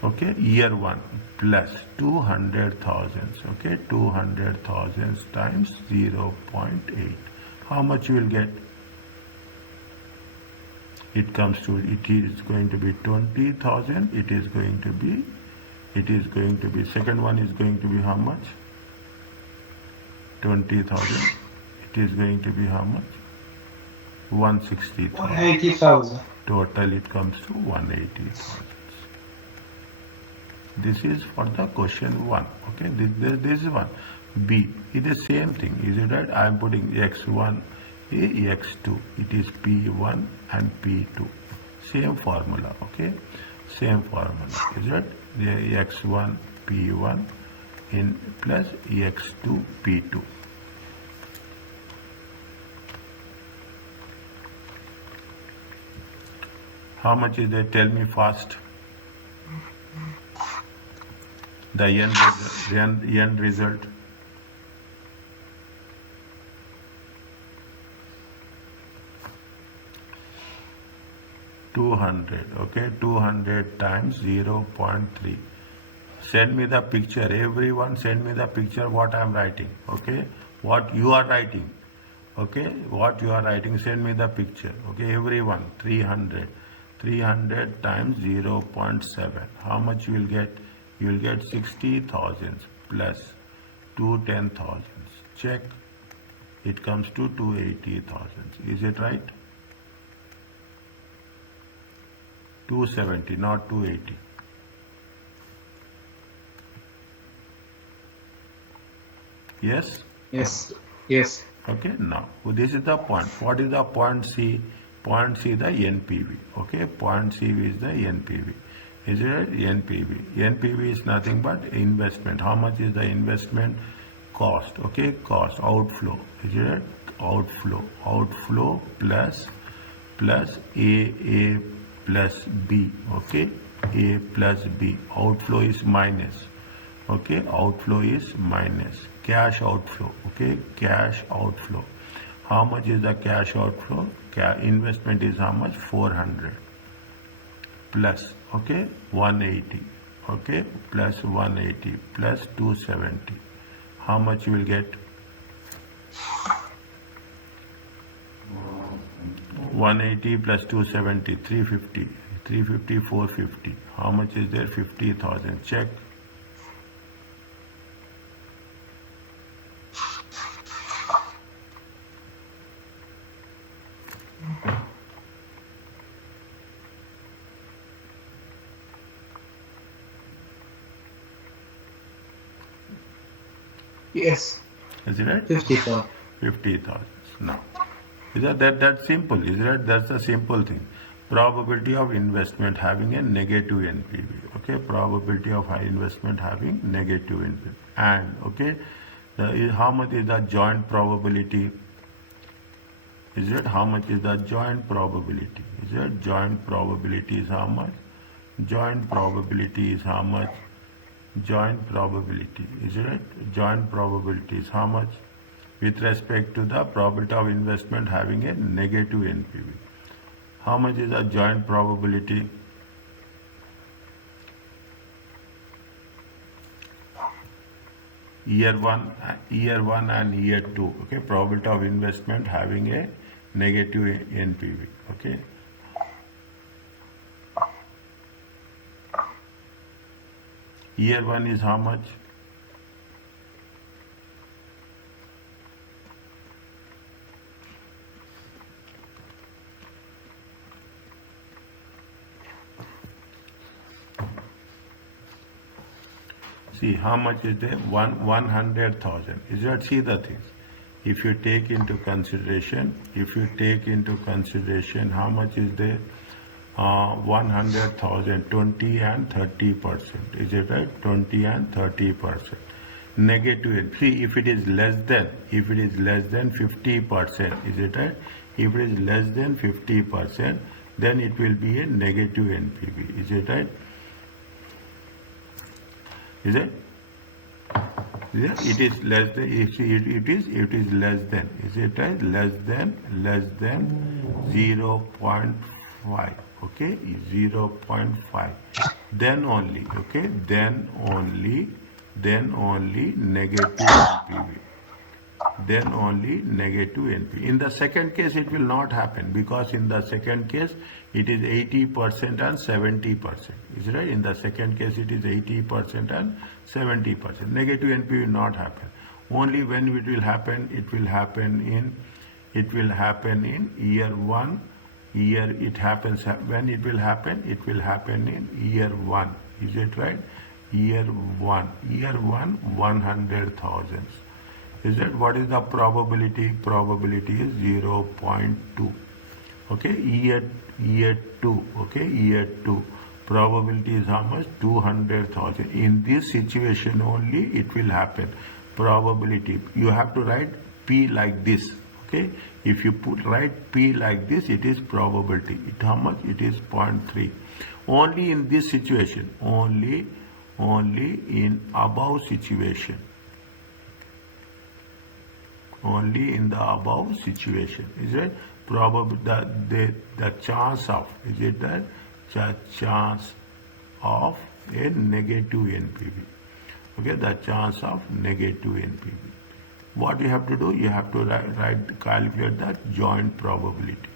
Okay, year 1 plus 200,000. Okay, 200,000 times 0.8. How much you will get? It comes to, it is going to be 20,000. It is going to be, second one is going to be how much? 20,000. It is going to be how much? 160,000. 180,000. Total it comes to 180,000. This is for the question 1. Okay, this is one. B is the same thing. Is it right? I am putting X1, X2. It is P1 and P2. Same formula. Okay, same formula. Is it? The X1, P1 in plus X2, P2. How much is there? Tell me fast. The end result. Okay, 200 times 0.3. Send me the picture. Everyone send me the picture what I am writing. Okay, what you are writing. Okay, what you are writing, send me the picture. Okay, everyone, 300 times 0.7. How much you will get? You will get 60,000 plus 210,000. Check. It comes to 280,000. Is it right? 270, not 280. Yes? Yes. Yes. Okay, now this is the point. What is the point C? Point C, the NPV. Okay, point C is the NPV. Is it NPV? NPV is nothing but investment. How much is the investment? Cost. Okay, cost, outflow. Is it outflow? Outflow plus A plus B. Okay, A plus B. Outflow is minus. Okay, outflow is minus. Cash outflow. Okay, cash outflow. How much is the cash outflow? Investment is how much? 400 plus, okay, 180. Okay, plus 180 plus 270. How much you will get? 180 plus 270, 350. 350, 450. How much is there? 50,000. Check. Yes. Is it right? 50,000. 50,000. Now, is that simple? Is that that's a simple thing? Probability of investment having a negative NPV. Okay, probability of high investment having negative NPV. And okay, how much is the joint probability? Is it how much is the joint probability? Is it joint probability is how much? Joint probability is how much? Joint probability, is it? Joint probability is how much? with respect to the probability of investment having a negative NPV. How much is the joint probability? Year one and year two. Okay, probability of investment having a negative NPV. Okay. Year one is how much? See how much is there? 100,000. Is that, see the things. If you take into consideration how much is there? 100,000, 20 and 30%. Is it right? 20 and 30%. Negative. See, if it is less than 50%, is it right? If it is less than 50%, then it will be a negative NPV. Is it right? Is it? Yeah, it is less than. It is less than. Is it right? Less than 0.5. Okay, 0.5. Then only. Okay, then only negative NPV. Then only negative NPV. In the second case, it will not happen because in the second case, it is 80% and 70%. Is it right? In the second case, it is 80% and 70%. Negative NPV will not happen. Only when it will happen, it will happen in year one. It happens when it will happen in year one. Is it right? Year one, 100,000. Is that what is the probability? Probability is 0.2. Okay, year two. Okay, year two. Probability is how much? 200,000. In this situation only it will happen. Probability. You have to write P like this. Okay, if you write P like this, it is probability. How much? It is 0.3. Only in this situation. Only in above situation. Only in the above situation. Is it? Probably the chance of, is it that? The chance of a negative NPV. Okay, the chance of negative NPV. What you have to do? You have to calculate the joint probability.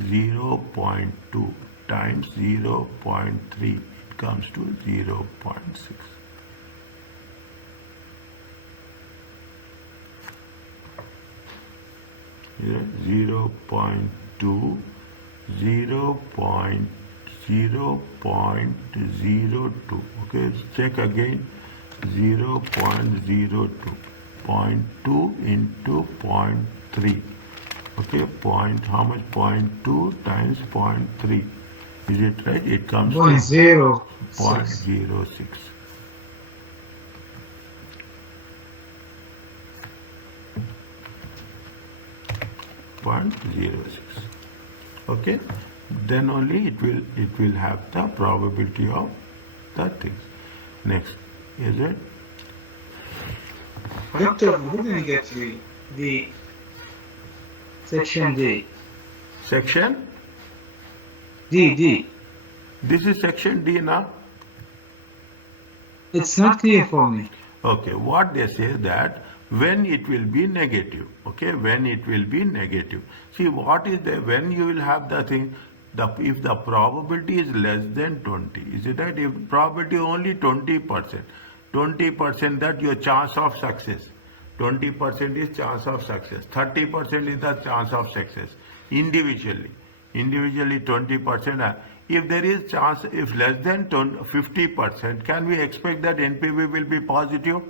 0.2 times 0.3, it comes to 0.6. Yeah, 0.2, 0.02. Okay, check again. 0.02. 0.2 into 0.3. Okay, how much? 0.2 times 0.3. Is it right? It comes to 0.06. 0.06. Okay, then only it will have the probability of the things. Next, is it? Doctor, we didn't get the section D. Section D. This is section D now. It's not clear for me. Okay, what they say that when it will be negative. Okay, when it will be negative. See, what is the, when you will have the thing, if the probability is less than 20, is it that? If probability only 20%, that your chance of success, 20% is chance of success, 30% is the chance of success, individually 20%. If there is chance, if less than 50%, can we expect that NPV will be positive?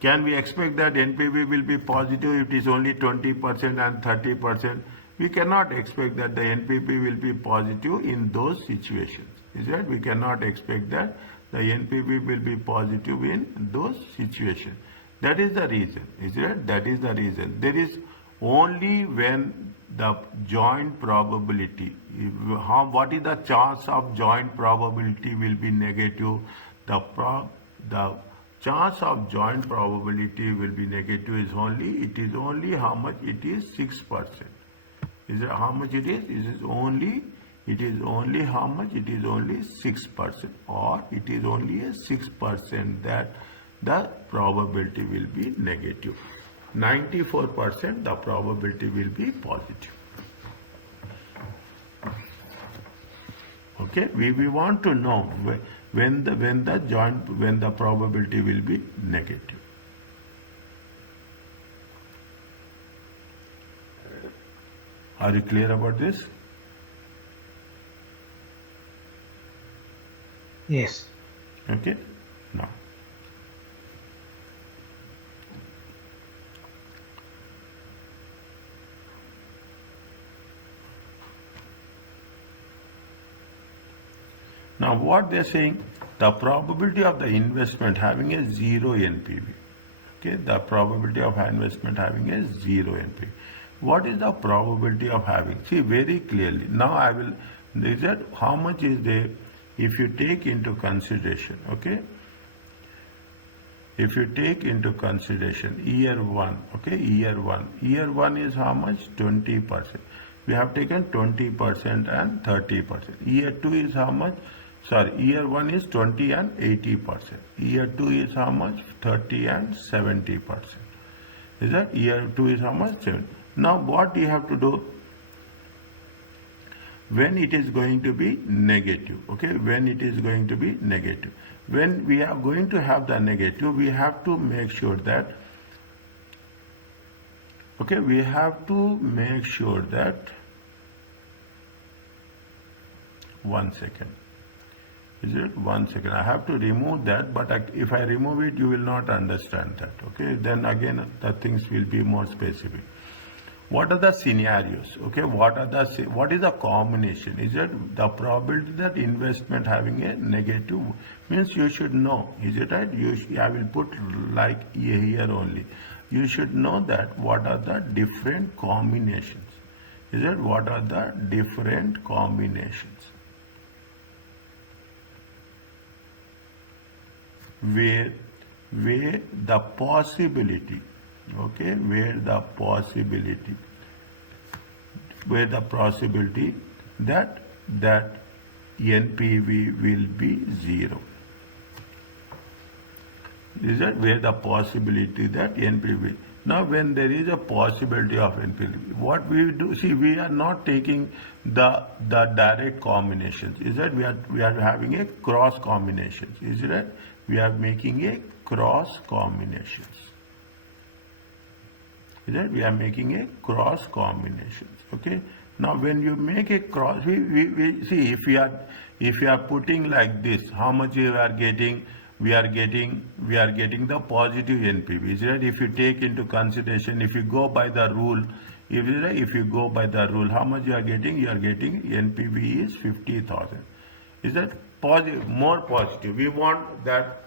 Can we expect that NPV will be positive if it is only 20% and 30%? We cannot expect that the NPV will be positive in those situations. Is that? We cannot expect that the NPV will be positive in those situations. That is the reason. Is that? That is the reason. There is only when the joint probability, what is the chance of joint probability will be negative? the chance of joint probability will be negative is only how much it is 6%. Is it how much it is? It is only how much? It is only 6%, or it is only a 6% that the probability will be negative. 94% the probability will be positive. Okay, we want to know when the probability will be negative. Are you clear about this? Yes. Okay, now what they are saying, the probability of the investment having a zero NPV. Okay, the probability of investment having a zero NPV. What is the probability of having? See very clearly. Now I will, is that how much is there if you take into consideration, okay? If you take into consideration year one, okay, year one is how much? 20%. We have taken 20% and 30%. Year two is how much? Sorry, year one is 20 and 80%. Year two is how much? 30 and 70%. Is that year two is how much? 7. Now what you have to do when it is going to be negative, okay, when it is going to be negative, when we are going to have the negative, we have to make sure that, okay, we have to make sure that, 1 second, is it 1 second, I have to remove that, but if I remove it you will not understand that, okay, then again the things will be more specific. What are the scenarios? Okay, what is the combination? Is it the probability that investment having a negative means you should know? Is it right? I will put like here only. You should know that what are the different combinations. Is it what are the different combinations where the possibility, okay, where the possibility that NPV will be zero. Is that where the possibility that NPV? Now when there is a possibility of NPV, what we do, see, we are not taking the direct combinations. Is that we are having a cross combinations. Is that we are making a cross combinations. Is that we are making a cross combinations. Okay. Now when you make a cross, we see if you are putting like this, how much you are getting? We are getting the positive NPV. Is that if you take into consideration, if you go by the rule, if you go by the rule, how much you are getting? You are getting NPV is 50,000. Is that positive? More positive. We want that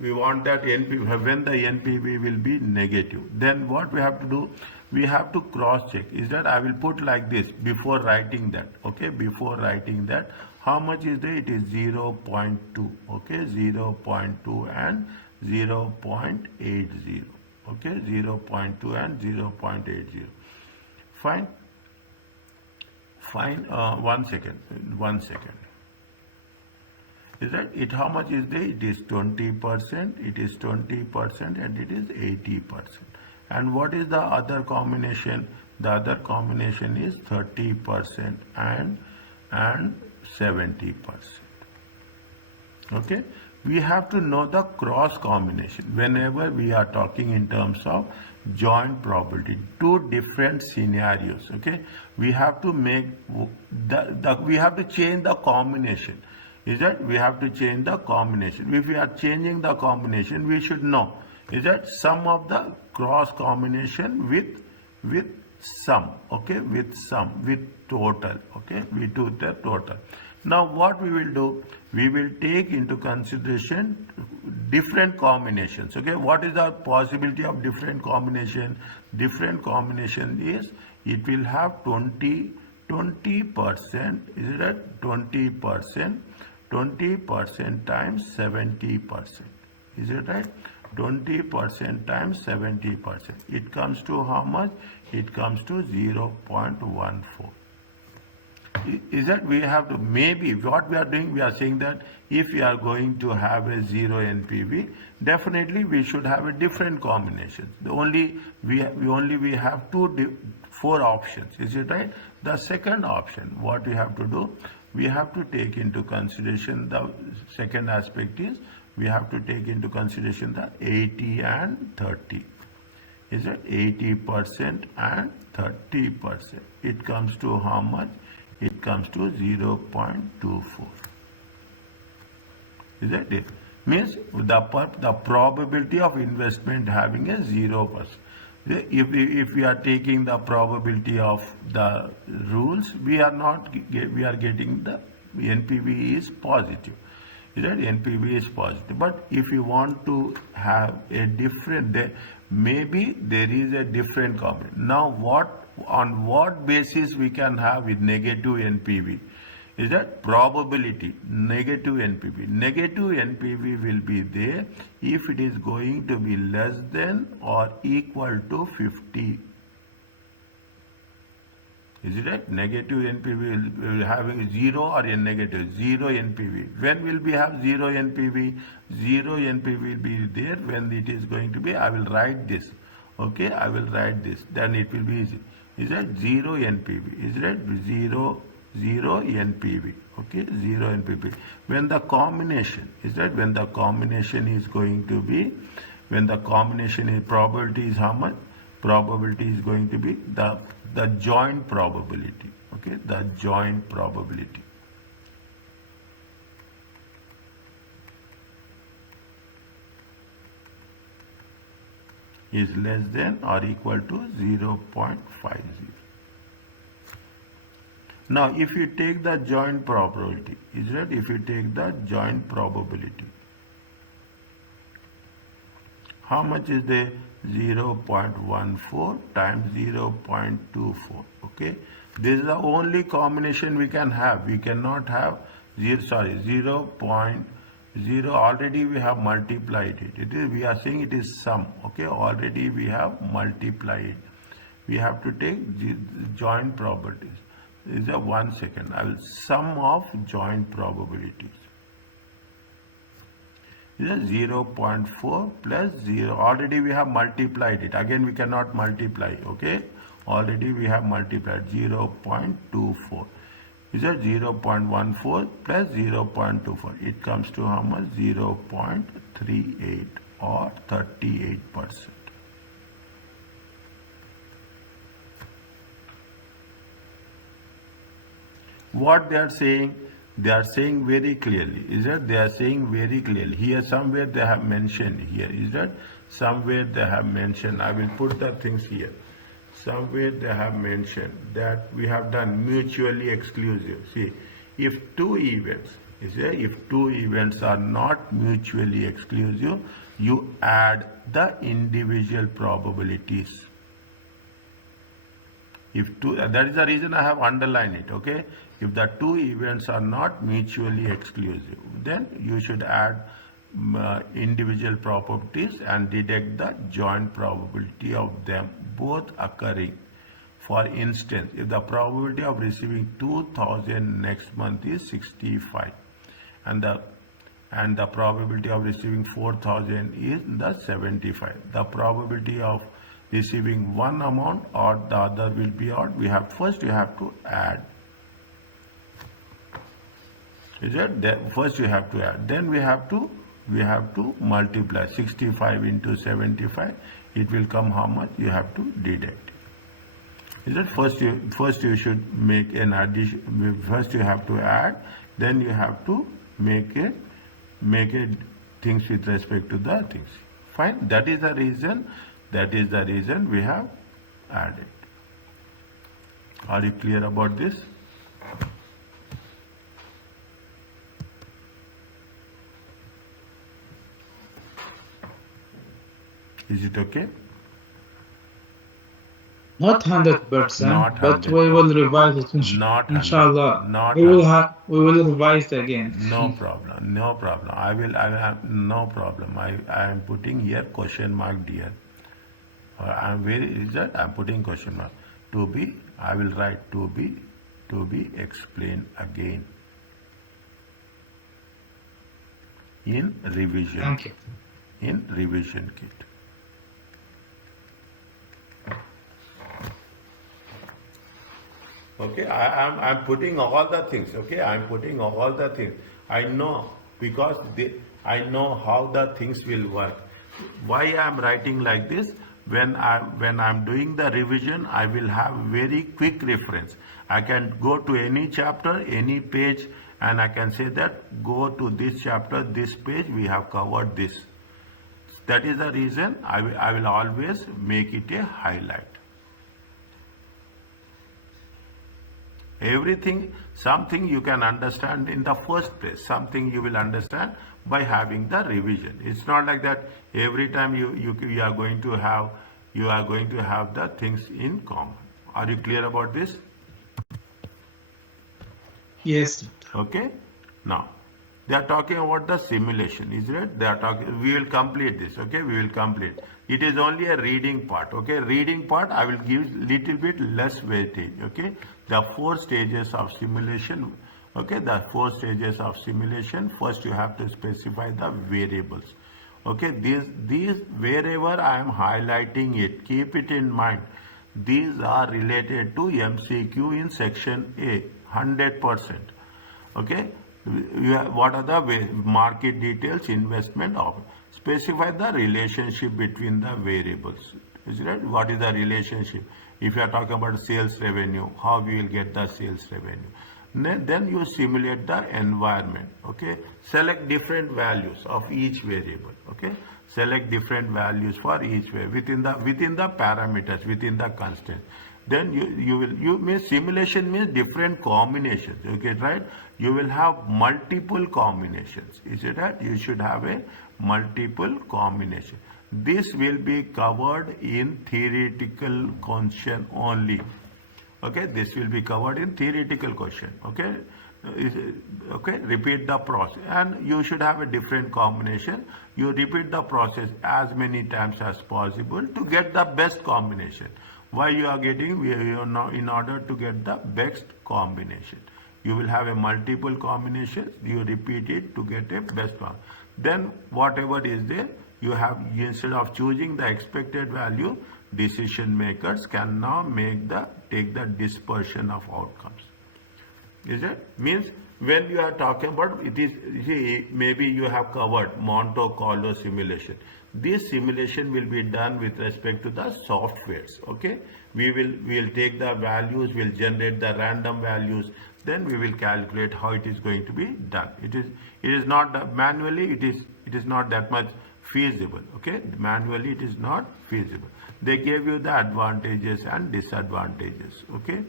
NPV, when the NPV will be negative, then what we have to do, we have to cross check. Is that I will put like this before writing that, okay, before writing that, how much is there? It is 0.2, okay, 0.2 and 0.80, okay, 0.2 and 0.80. Fine. 1 second. Is that it? How much is there? It is 20%, it is 20% and it is 80%. And what is the other combination? The other combination is 30% and 70%. Okay, we have to know the cross combination whenever we are talking in terms of joint probability, two different scenarios. Okay, we have to make we have to change the combination. Is that we have to change the combination. If we are changing the combination, we should know, is that sum of the cross combination with sum, okay, with sum, with total, okay, we do the total. Now what we will do, we will take into consideration different combinations. Okay, what is the possibility of different combination? Different combination is it will have 20%, is it at 20%, 20% times 70%. Is it right? 20% times 70%. It comes to how much? It comes to 0.14. Is that we have to, maybe what we are doing, we are saying that if we are going to have a zero NPV, definitely we should have a different combination. We have four options. Is it right? The second option, what we have to do, we have to take into consideration, the second aspect is we have to take into consideration the 80 and 30. Is it 80% and 30%? It comes to how much? It comes to 0.24. Is that it? Means the probability of investment having a 0%. If we are taking the probability of the rules, we are getting the NPV is positive. Is that NPV is positive? But if you want to have a different, maybe there is a different combination. Now on what basis we can have with negative NPV? Is that probability, negative NPV. Negative NPV will be there if it is going to be less than or equal to 50. Is it right? Negative NPV will have a zero or a negative, zero NPV. When will we have zero NPV? Zero NPV will be there when it is going to be, I will write this. Okay, I will write this. Then it will be easy. Is that zero NPV? Is that zero NPV? Okay, zero NPV. When the combination, is that when the combination is going to be, when the combination is probability is how much? Probability is going to be the joint probability. Okay, the joint probability. Is less than or equal to 0.50. Now, if you take the joint probability, is that if you take the joint probability, how much is the 0.14 times 0.24? Okay, this is the only combination we can have. We cannot have 0.0. Already we have multiplied it. We are saying it is sum. Okay, already we have multiplied. We have to take the joint probabilities. Is a 1 second. I will sum of joint probabilities. Is a 0.4 plus 0. Already we have multiplied it. Again we cannot multiply. Okay, already we have multiplied 0.24. Is that 0.14 plus 0.24? It comes to how much? 0.38 or 38%. What they are saying very clearly. Is that they are saying very clearly. Here somewhere they have mentioned here. Is that somewhere they have mentioned. I will put the things here. Somewhere they have mentioned that we have done mutually exclusive. See, if two events are not mutually exclusive, you add the individual probabilities. That is the reason I have underlined it. Okay, if the two events are not mutually exclusive, then you should add individual probabilities and deduct the joint probability of them both occurring. For instance, if the probability of receiving 2,000 next month is 65 and the probability of receiving 4,000 is the 75, the probability of receiving one amount or the other will be odd. First you have to add. Is that first you have to add, then we have to multiply 65 into 75. It will come how much? You have to deduct. Is that first you should make an addition. First you have to add, then you have to make it things with respect to the things. Fine. That is the reason we have added. Are you clear about this? Is it okay? Not 100%, Not but we will 100%. revise it, Not 100. inshallah. Not We will 100. we will revise it again. No problem. No problem. I will have no problem. I am putting here question mark dear. I am very is that I am putting question mark. To be, I will write to be explained again in revision Thank you. in revision kit. Okay, I'm putting all the things. Okay, I'm putting all the things. I know because I know how the things will work. Why I'm writing like this? When I'm doing the revision, I will have very quick reference. I can go to any chapter, any page, and I can say that go to this chapter, this page. We have covered this. That is the reason I will always make it a highlight. Everything, something you can understand in the first place, something you will understand by having the revision. It's not like that every time you are going to have the things in common. Are you clear about this? Yes. Okay. Now they are talking about the simulation, is it? They are talking. We will complete this. Okay, we will complete. It is only a reading part. Okay, reading part I will give little bit less weightage. Okay, the 4 stages of simulation. Okay, the 4 stages of simulation. First, you have to specify the variables. Okay, these wherever I am highlighting it, keep it in mind. These are related to MCQ in section A, 100%. Okay, what are the market details, investment of, specify the relationship between the variables. Is it? What is the relationship? If you are talking about sales revenue, how we will get the sales revenue? Then you simulate the environment. Okay, select different values of each variable. Okay, select different values for each variable within the parameters, within the constraints. Then you mean simulation means different combinations. Okay, right? You will have multiple combinations. Is it right? You should have a multiple combination. This will be covered in theoretical question only. Okay, this will be covered in theoretical question. Okay, okay, repeat the process, and you should have a different combination. You repeat the process as many times as possible to get the best combination. Why you are getting? In order to get the best combination, you will have a multiple combinations. You repeat it to get a best one. Then whatever is there, you have, instead of choosing the expected value, decision makers can now take the dispersion of outcomes. Is it? Means when you are talking about it is, see, maybe you have covered Monte Carlo simulation. This simulation will be done with respect to the softwares. Okay, we will take the values, we'll generate the random values, then we will calculate how it is going to be done. It is not manually. It is not that much feasible. Okay, manually it is not feasible. They gave you the advantages and disadvantages. Okay,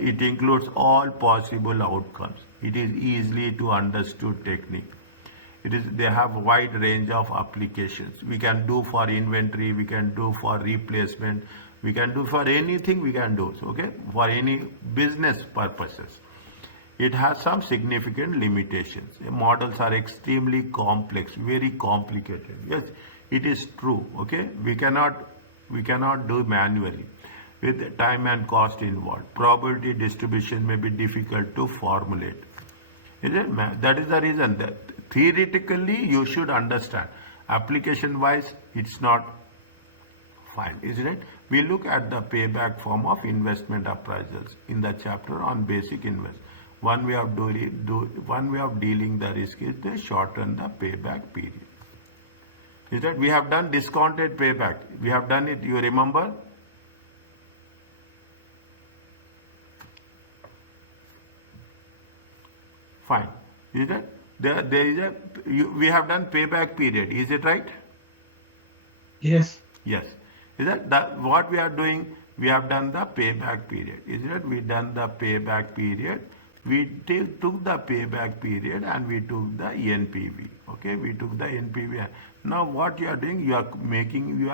it includes all possible outcomes. It is easily to understood technique. They have a wide range of applications. We can do for inventory, we can do for replacement, we can do for anything we can do. Okay, for any business purposes. It has some significant limitations. Models are extremely complex, very complicated. Yes, it is true. Okay, we cannot do manually with time and cost involved. Probability distribution may be difficult to formulate. Is it? That is the reason that theoretically you should understand. Application wise, it's not fine, isn't it? We look at the payback form of investment appraisals in the chapter on basic invest. One way of dealing the risk is to shorten the payback period. Is that we have done discounted payback? We have done it. You remember? Fine. Is that there is we have done payback period? Is it right? Yes. Yes. Is that what we are doing? We have done the payback period. Is it? We done the payback period we took the payback period and we took the NPV. Okay, we took the NPV. Now what you are doing, you are making, you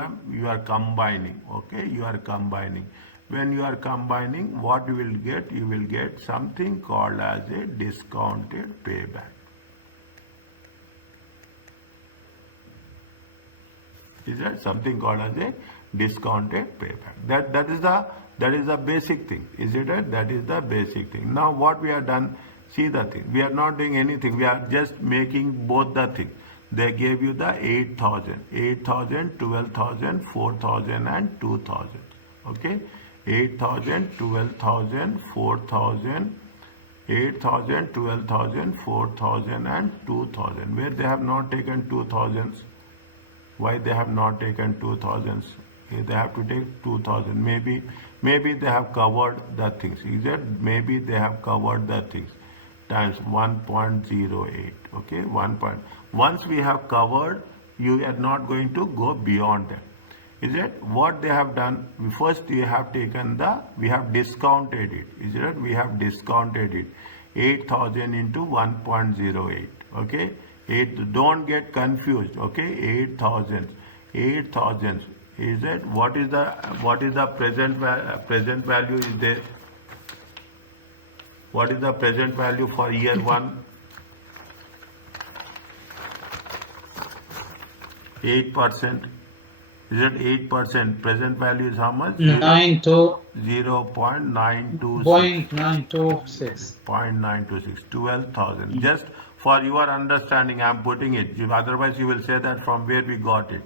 are combining. Okay, you are combining. When you are combining, what you will get? You will get something called as a discounted payback. Is that something called as a discounted payback? That is the basic thing. Is it right? That is the basic thing. Now what we have done, see the thing. We are not doing anything. We are just making both the things. They gave you the 8,000, 8,000, 12,000, 4,000 and 2,000. Okay? 8,000, 12,000, 4,000, 8,000, 12,000, 4,000 and 2,000. Where they have not taken 2,000s? Why they have not taken 2,000s? They have to take 2,000. Maybe they have covered the things. Is that maybe they have covered the things times 1.08. Okay, 1 point. Once we have covered, you are not going to go beyond that. Is it what they have done? First, we have taken we have discounted it. Is it? We have discounted it. 8,000 into 1.08. Okay. Don't get confused. Okay. 8,000. 8,000. Is it? What is the present value is there? What is the present value for year 1? 8%. Is it 8%? Present value is how much? 0.926. 0.926. 12,000. Just for your understanding, I am putting it. Otherwise, you will say that from where we got it.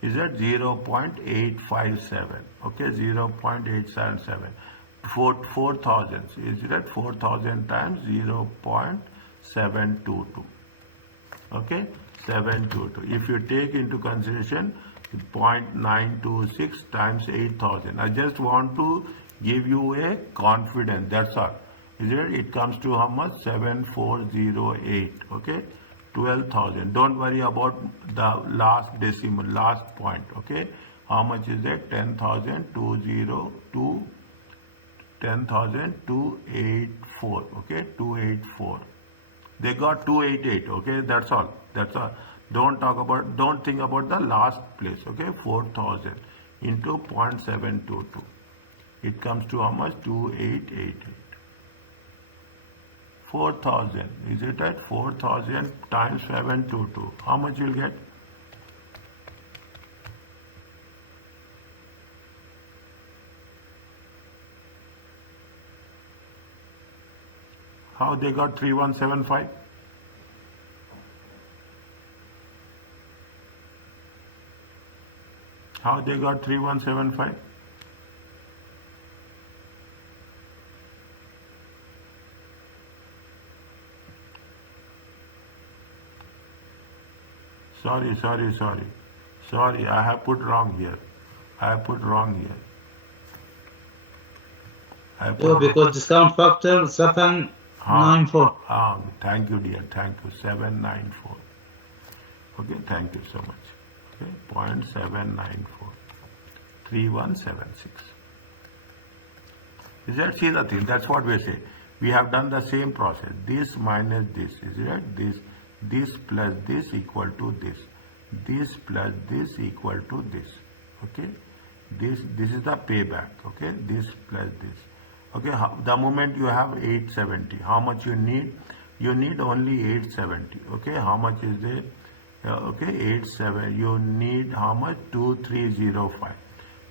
Is it 0.857? Okay, 0.877. 4,000. Is it 4,000 times 0.722? Okay, 722. If you take into consideration 0.926 times 8,000, I just want to give you a confidence. That's all. Is it? It comes to how much? 7408. Okay, 12,000. Don't worry about the last decimal, last point. Okay, how much is it? 10,202. 10,284. Okay, 284. They got 288. Okay, that's all. That's all. Don't think about the last place. Okay, 4,000 into 0.722. It comes to how much? 2888. 4,000. Is it at 4,000 times 722? How much you'll get? How they got 3175? How they got 3175? Sorry, I have put wrong here. Because discount factor 794. Thank you, dear. Thank you. 794. Okay, thank you so much. Okay, 0.794. 3176. Is that? See the thing? That's what we say. We have done the same process. This minus this. Is it? This plus this equal to this. This plus this equal to this. Okay. This is the payback. Okay. This plus this. Okay. The moment you have 870, how much you need? You need only 870. Okay. How much is it? Okay. 87. You need how much? 2305.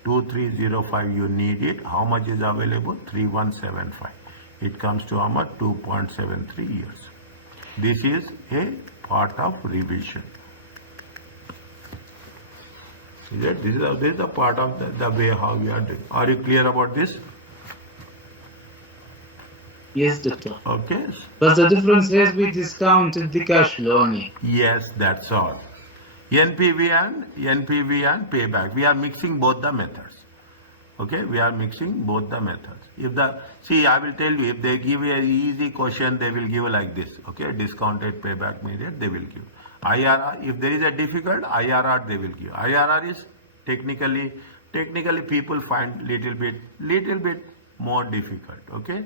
2305 you need it. How much is available? 3175. It comes to how much? 2.73 years. This is a part of revision. Is it? This is a part of the way how we are doing. Are you clear about this? Yes, doctor. Okay. But the difference is we discounted the cash flow only. Yes, that's all. NPV and payback. We are mixing both the methods. Okay, we are mixing both the methods. I will tell you, if they give you an easy question, they will give like this. Okay, discounted payback period, they will give. IRR, if there is a difficult, IRR they will give. IRR is technically people find little bit more difficult. Okay,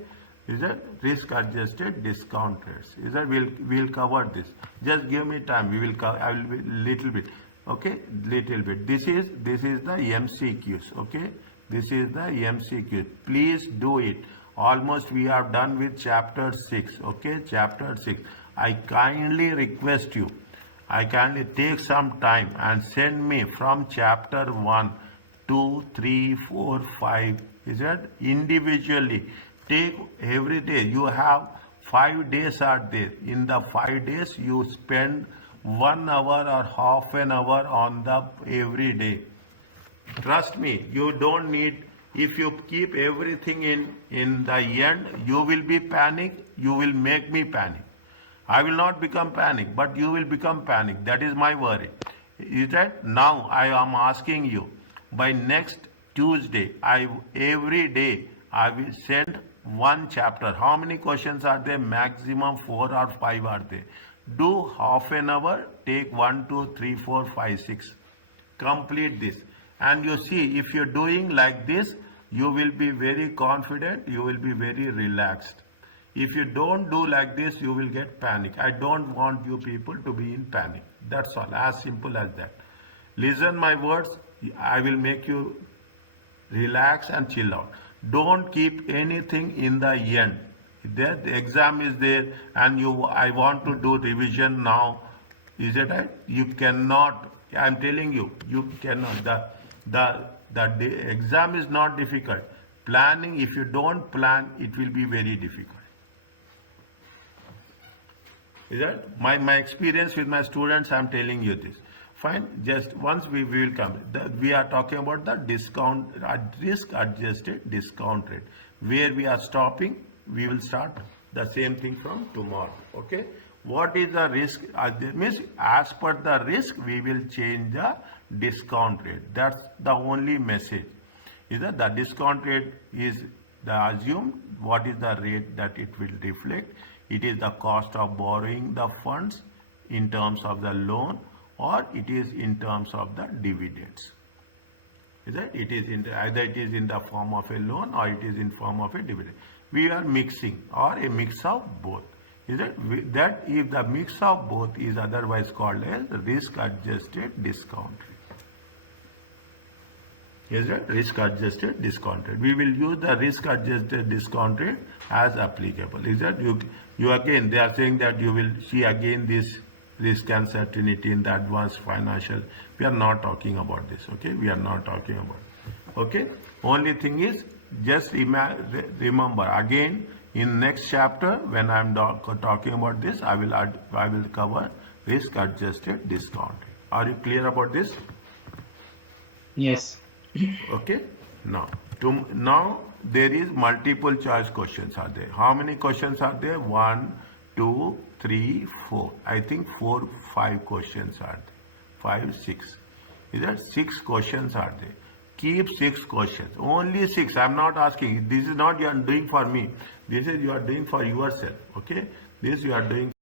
Is that risk adjusted discount rates? Is that we'll cover this. Just give me time. We will cover. I will be little bit. Okay, little bit. This is the MCQs. Okay, this is the MCQs. Please do it. Almost we are done with chapter 6. Okay, chapter 6. I kindly request you. I kindly take some time and send me from chapter 1, 2, 3, 4, 5. Is that individually? Take every day. You have 5 days are there. In the 5 days, you spend 1 hour or half an hour on the every day. Trust me, you don't need. If you keep everything in the end, you will be panic. You will make me panic. I will not become panic, but you will become panic. That is my worry. Is that now I am asking you by next Tuesday, every day I will send 1 chapter. How many questions are there? Maximum 4 or 5 are there. Do half an hour, take 1, 2, 3, 4, 5, 6. Complete this. And you see, if you're doing like this, you will be very confident, you will be very relaxed. If you don't do like this, you will get panic. I don't want you people to be in panic. That's all, as simple as that. Listen my words, I will make you relax and chill out. Don't keep anything in the end. The exam is there and I want to do revision now. Is it right? You cannot. I'm telling you, you cannot. The exam is not difficult. Planning, if you don't plan, it will be very difficult. Is that my experience with my students? I'm telling you this. Fine. Just once we will come. We are talking about the discount risk adjusted discount rate. Where we are stopping, we will start the same thing from tomorrow. Okay. What is the risk? Means as per the risk, we will change the discount rate. That's the only message. Is that the discount rate is the assumed. What is the rate that it will reflect? It is the cost of borrowing the funds in terms of the loan, or it is in terms of the dividends. Is that it is either it is in the form of a loan or it is in form of a dividend. We are mixing or a mix of both. Is that if the mix of both is otherwise called as risk adjusted discount rate. Is that risk adjusted discount rate? We will use the risk adjusted discount rate as applicable. Is that you again, they are saying that you will see again this risk uncertainty in the advanced financial. We are not talking about this. Okay, we are not talking about it. Okay, only thing is just remember again in next chapter when I am talking about this, I will cover risk adjusted discount rate. Are you clear about this? Yes. Okay. Now there is multiple choice questions are there. How many questions are there? 1, 2, 3, 4. I think 4, 5 questions are there. 5, 6. Is that 6 questions are there? Keep 6 questions. Only 6. I'm not asking. This is not you are doing for me. This is you are doing for yourself. Okay. This you are doing.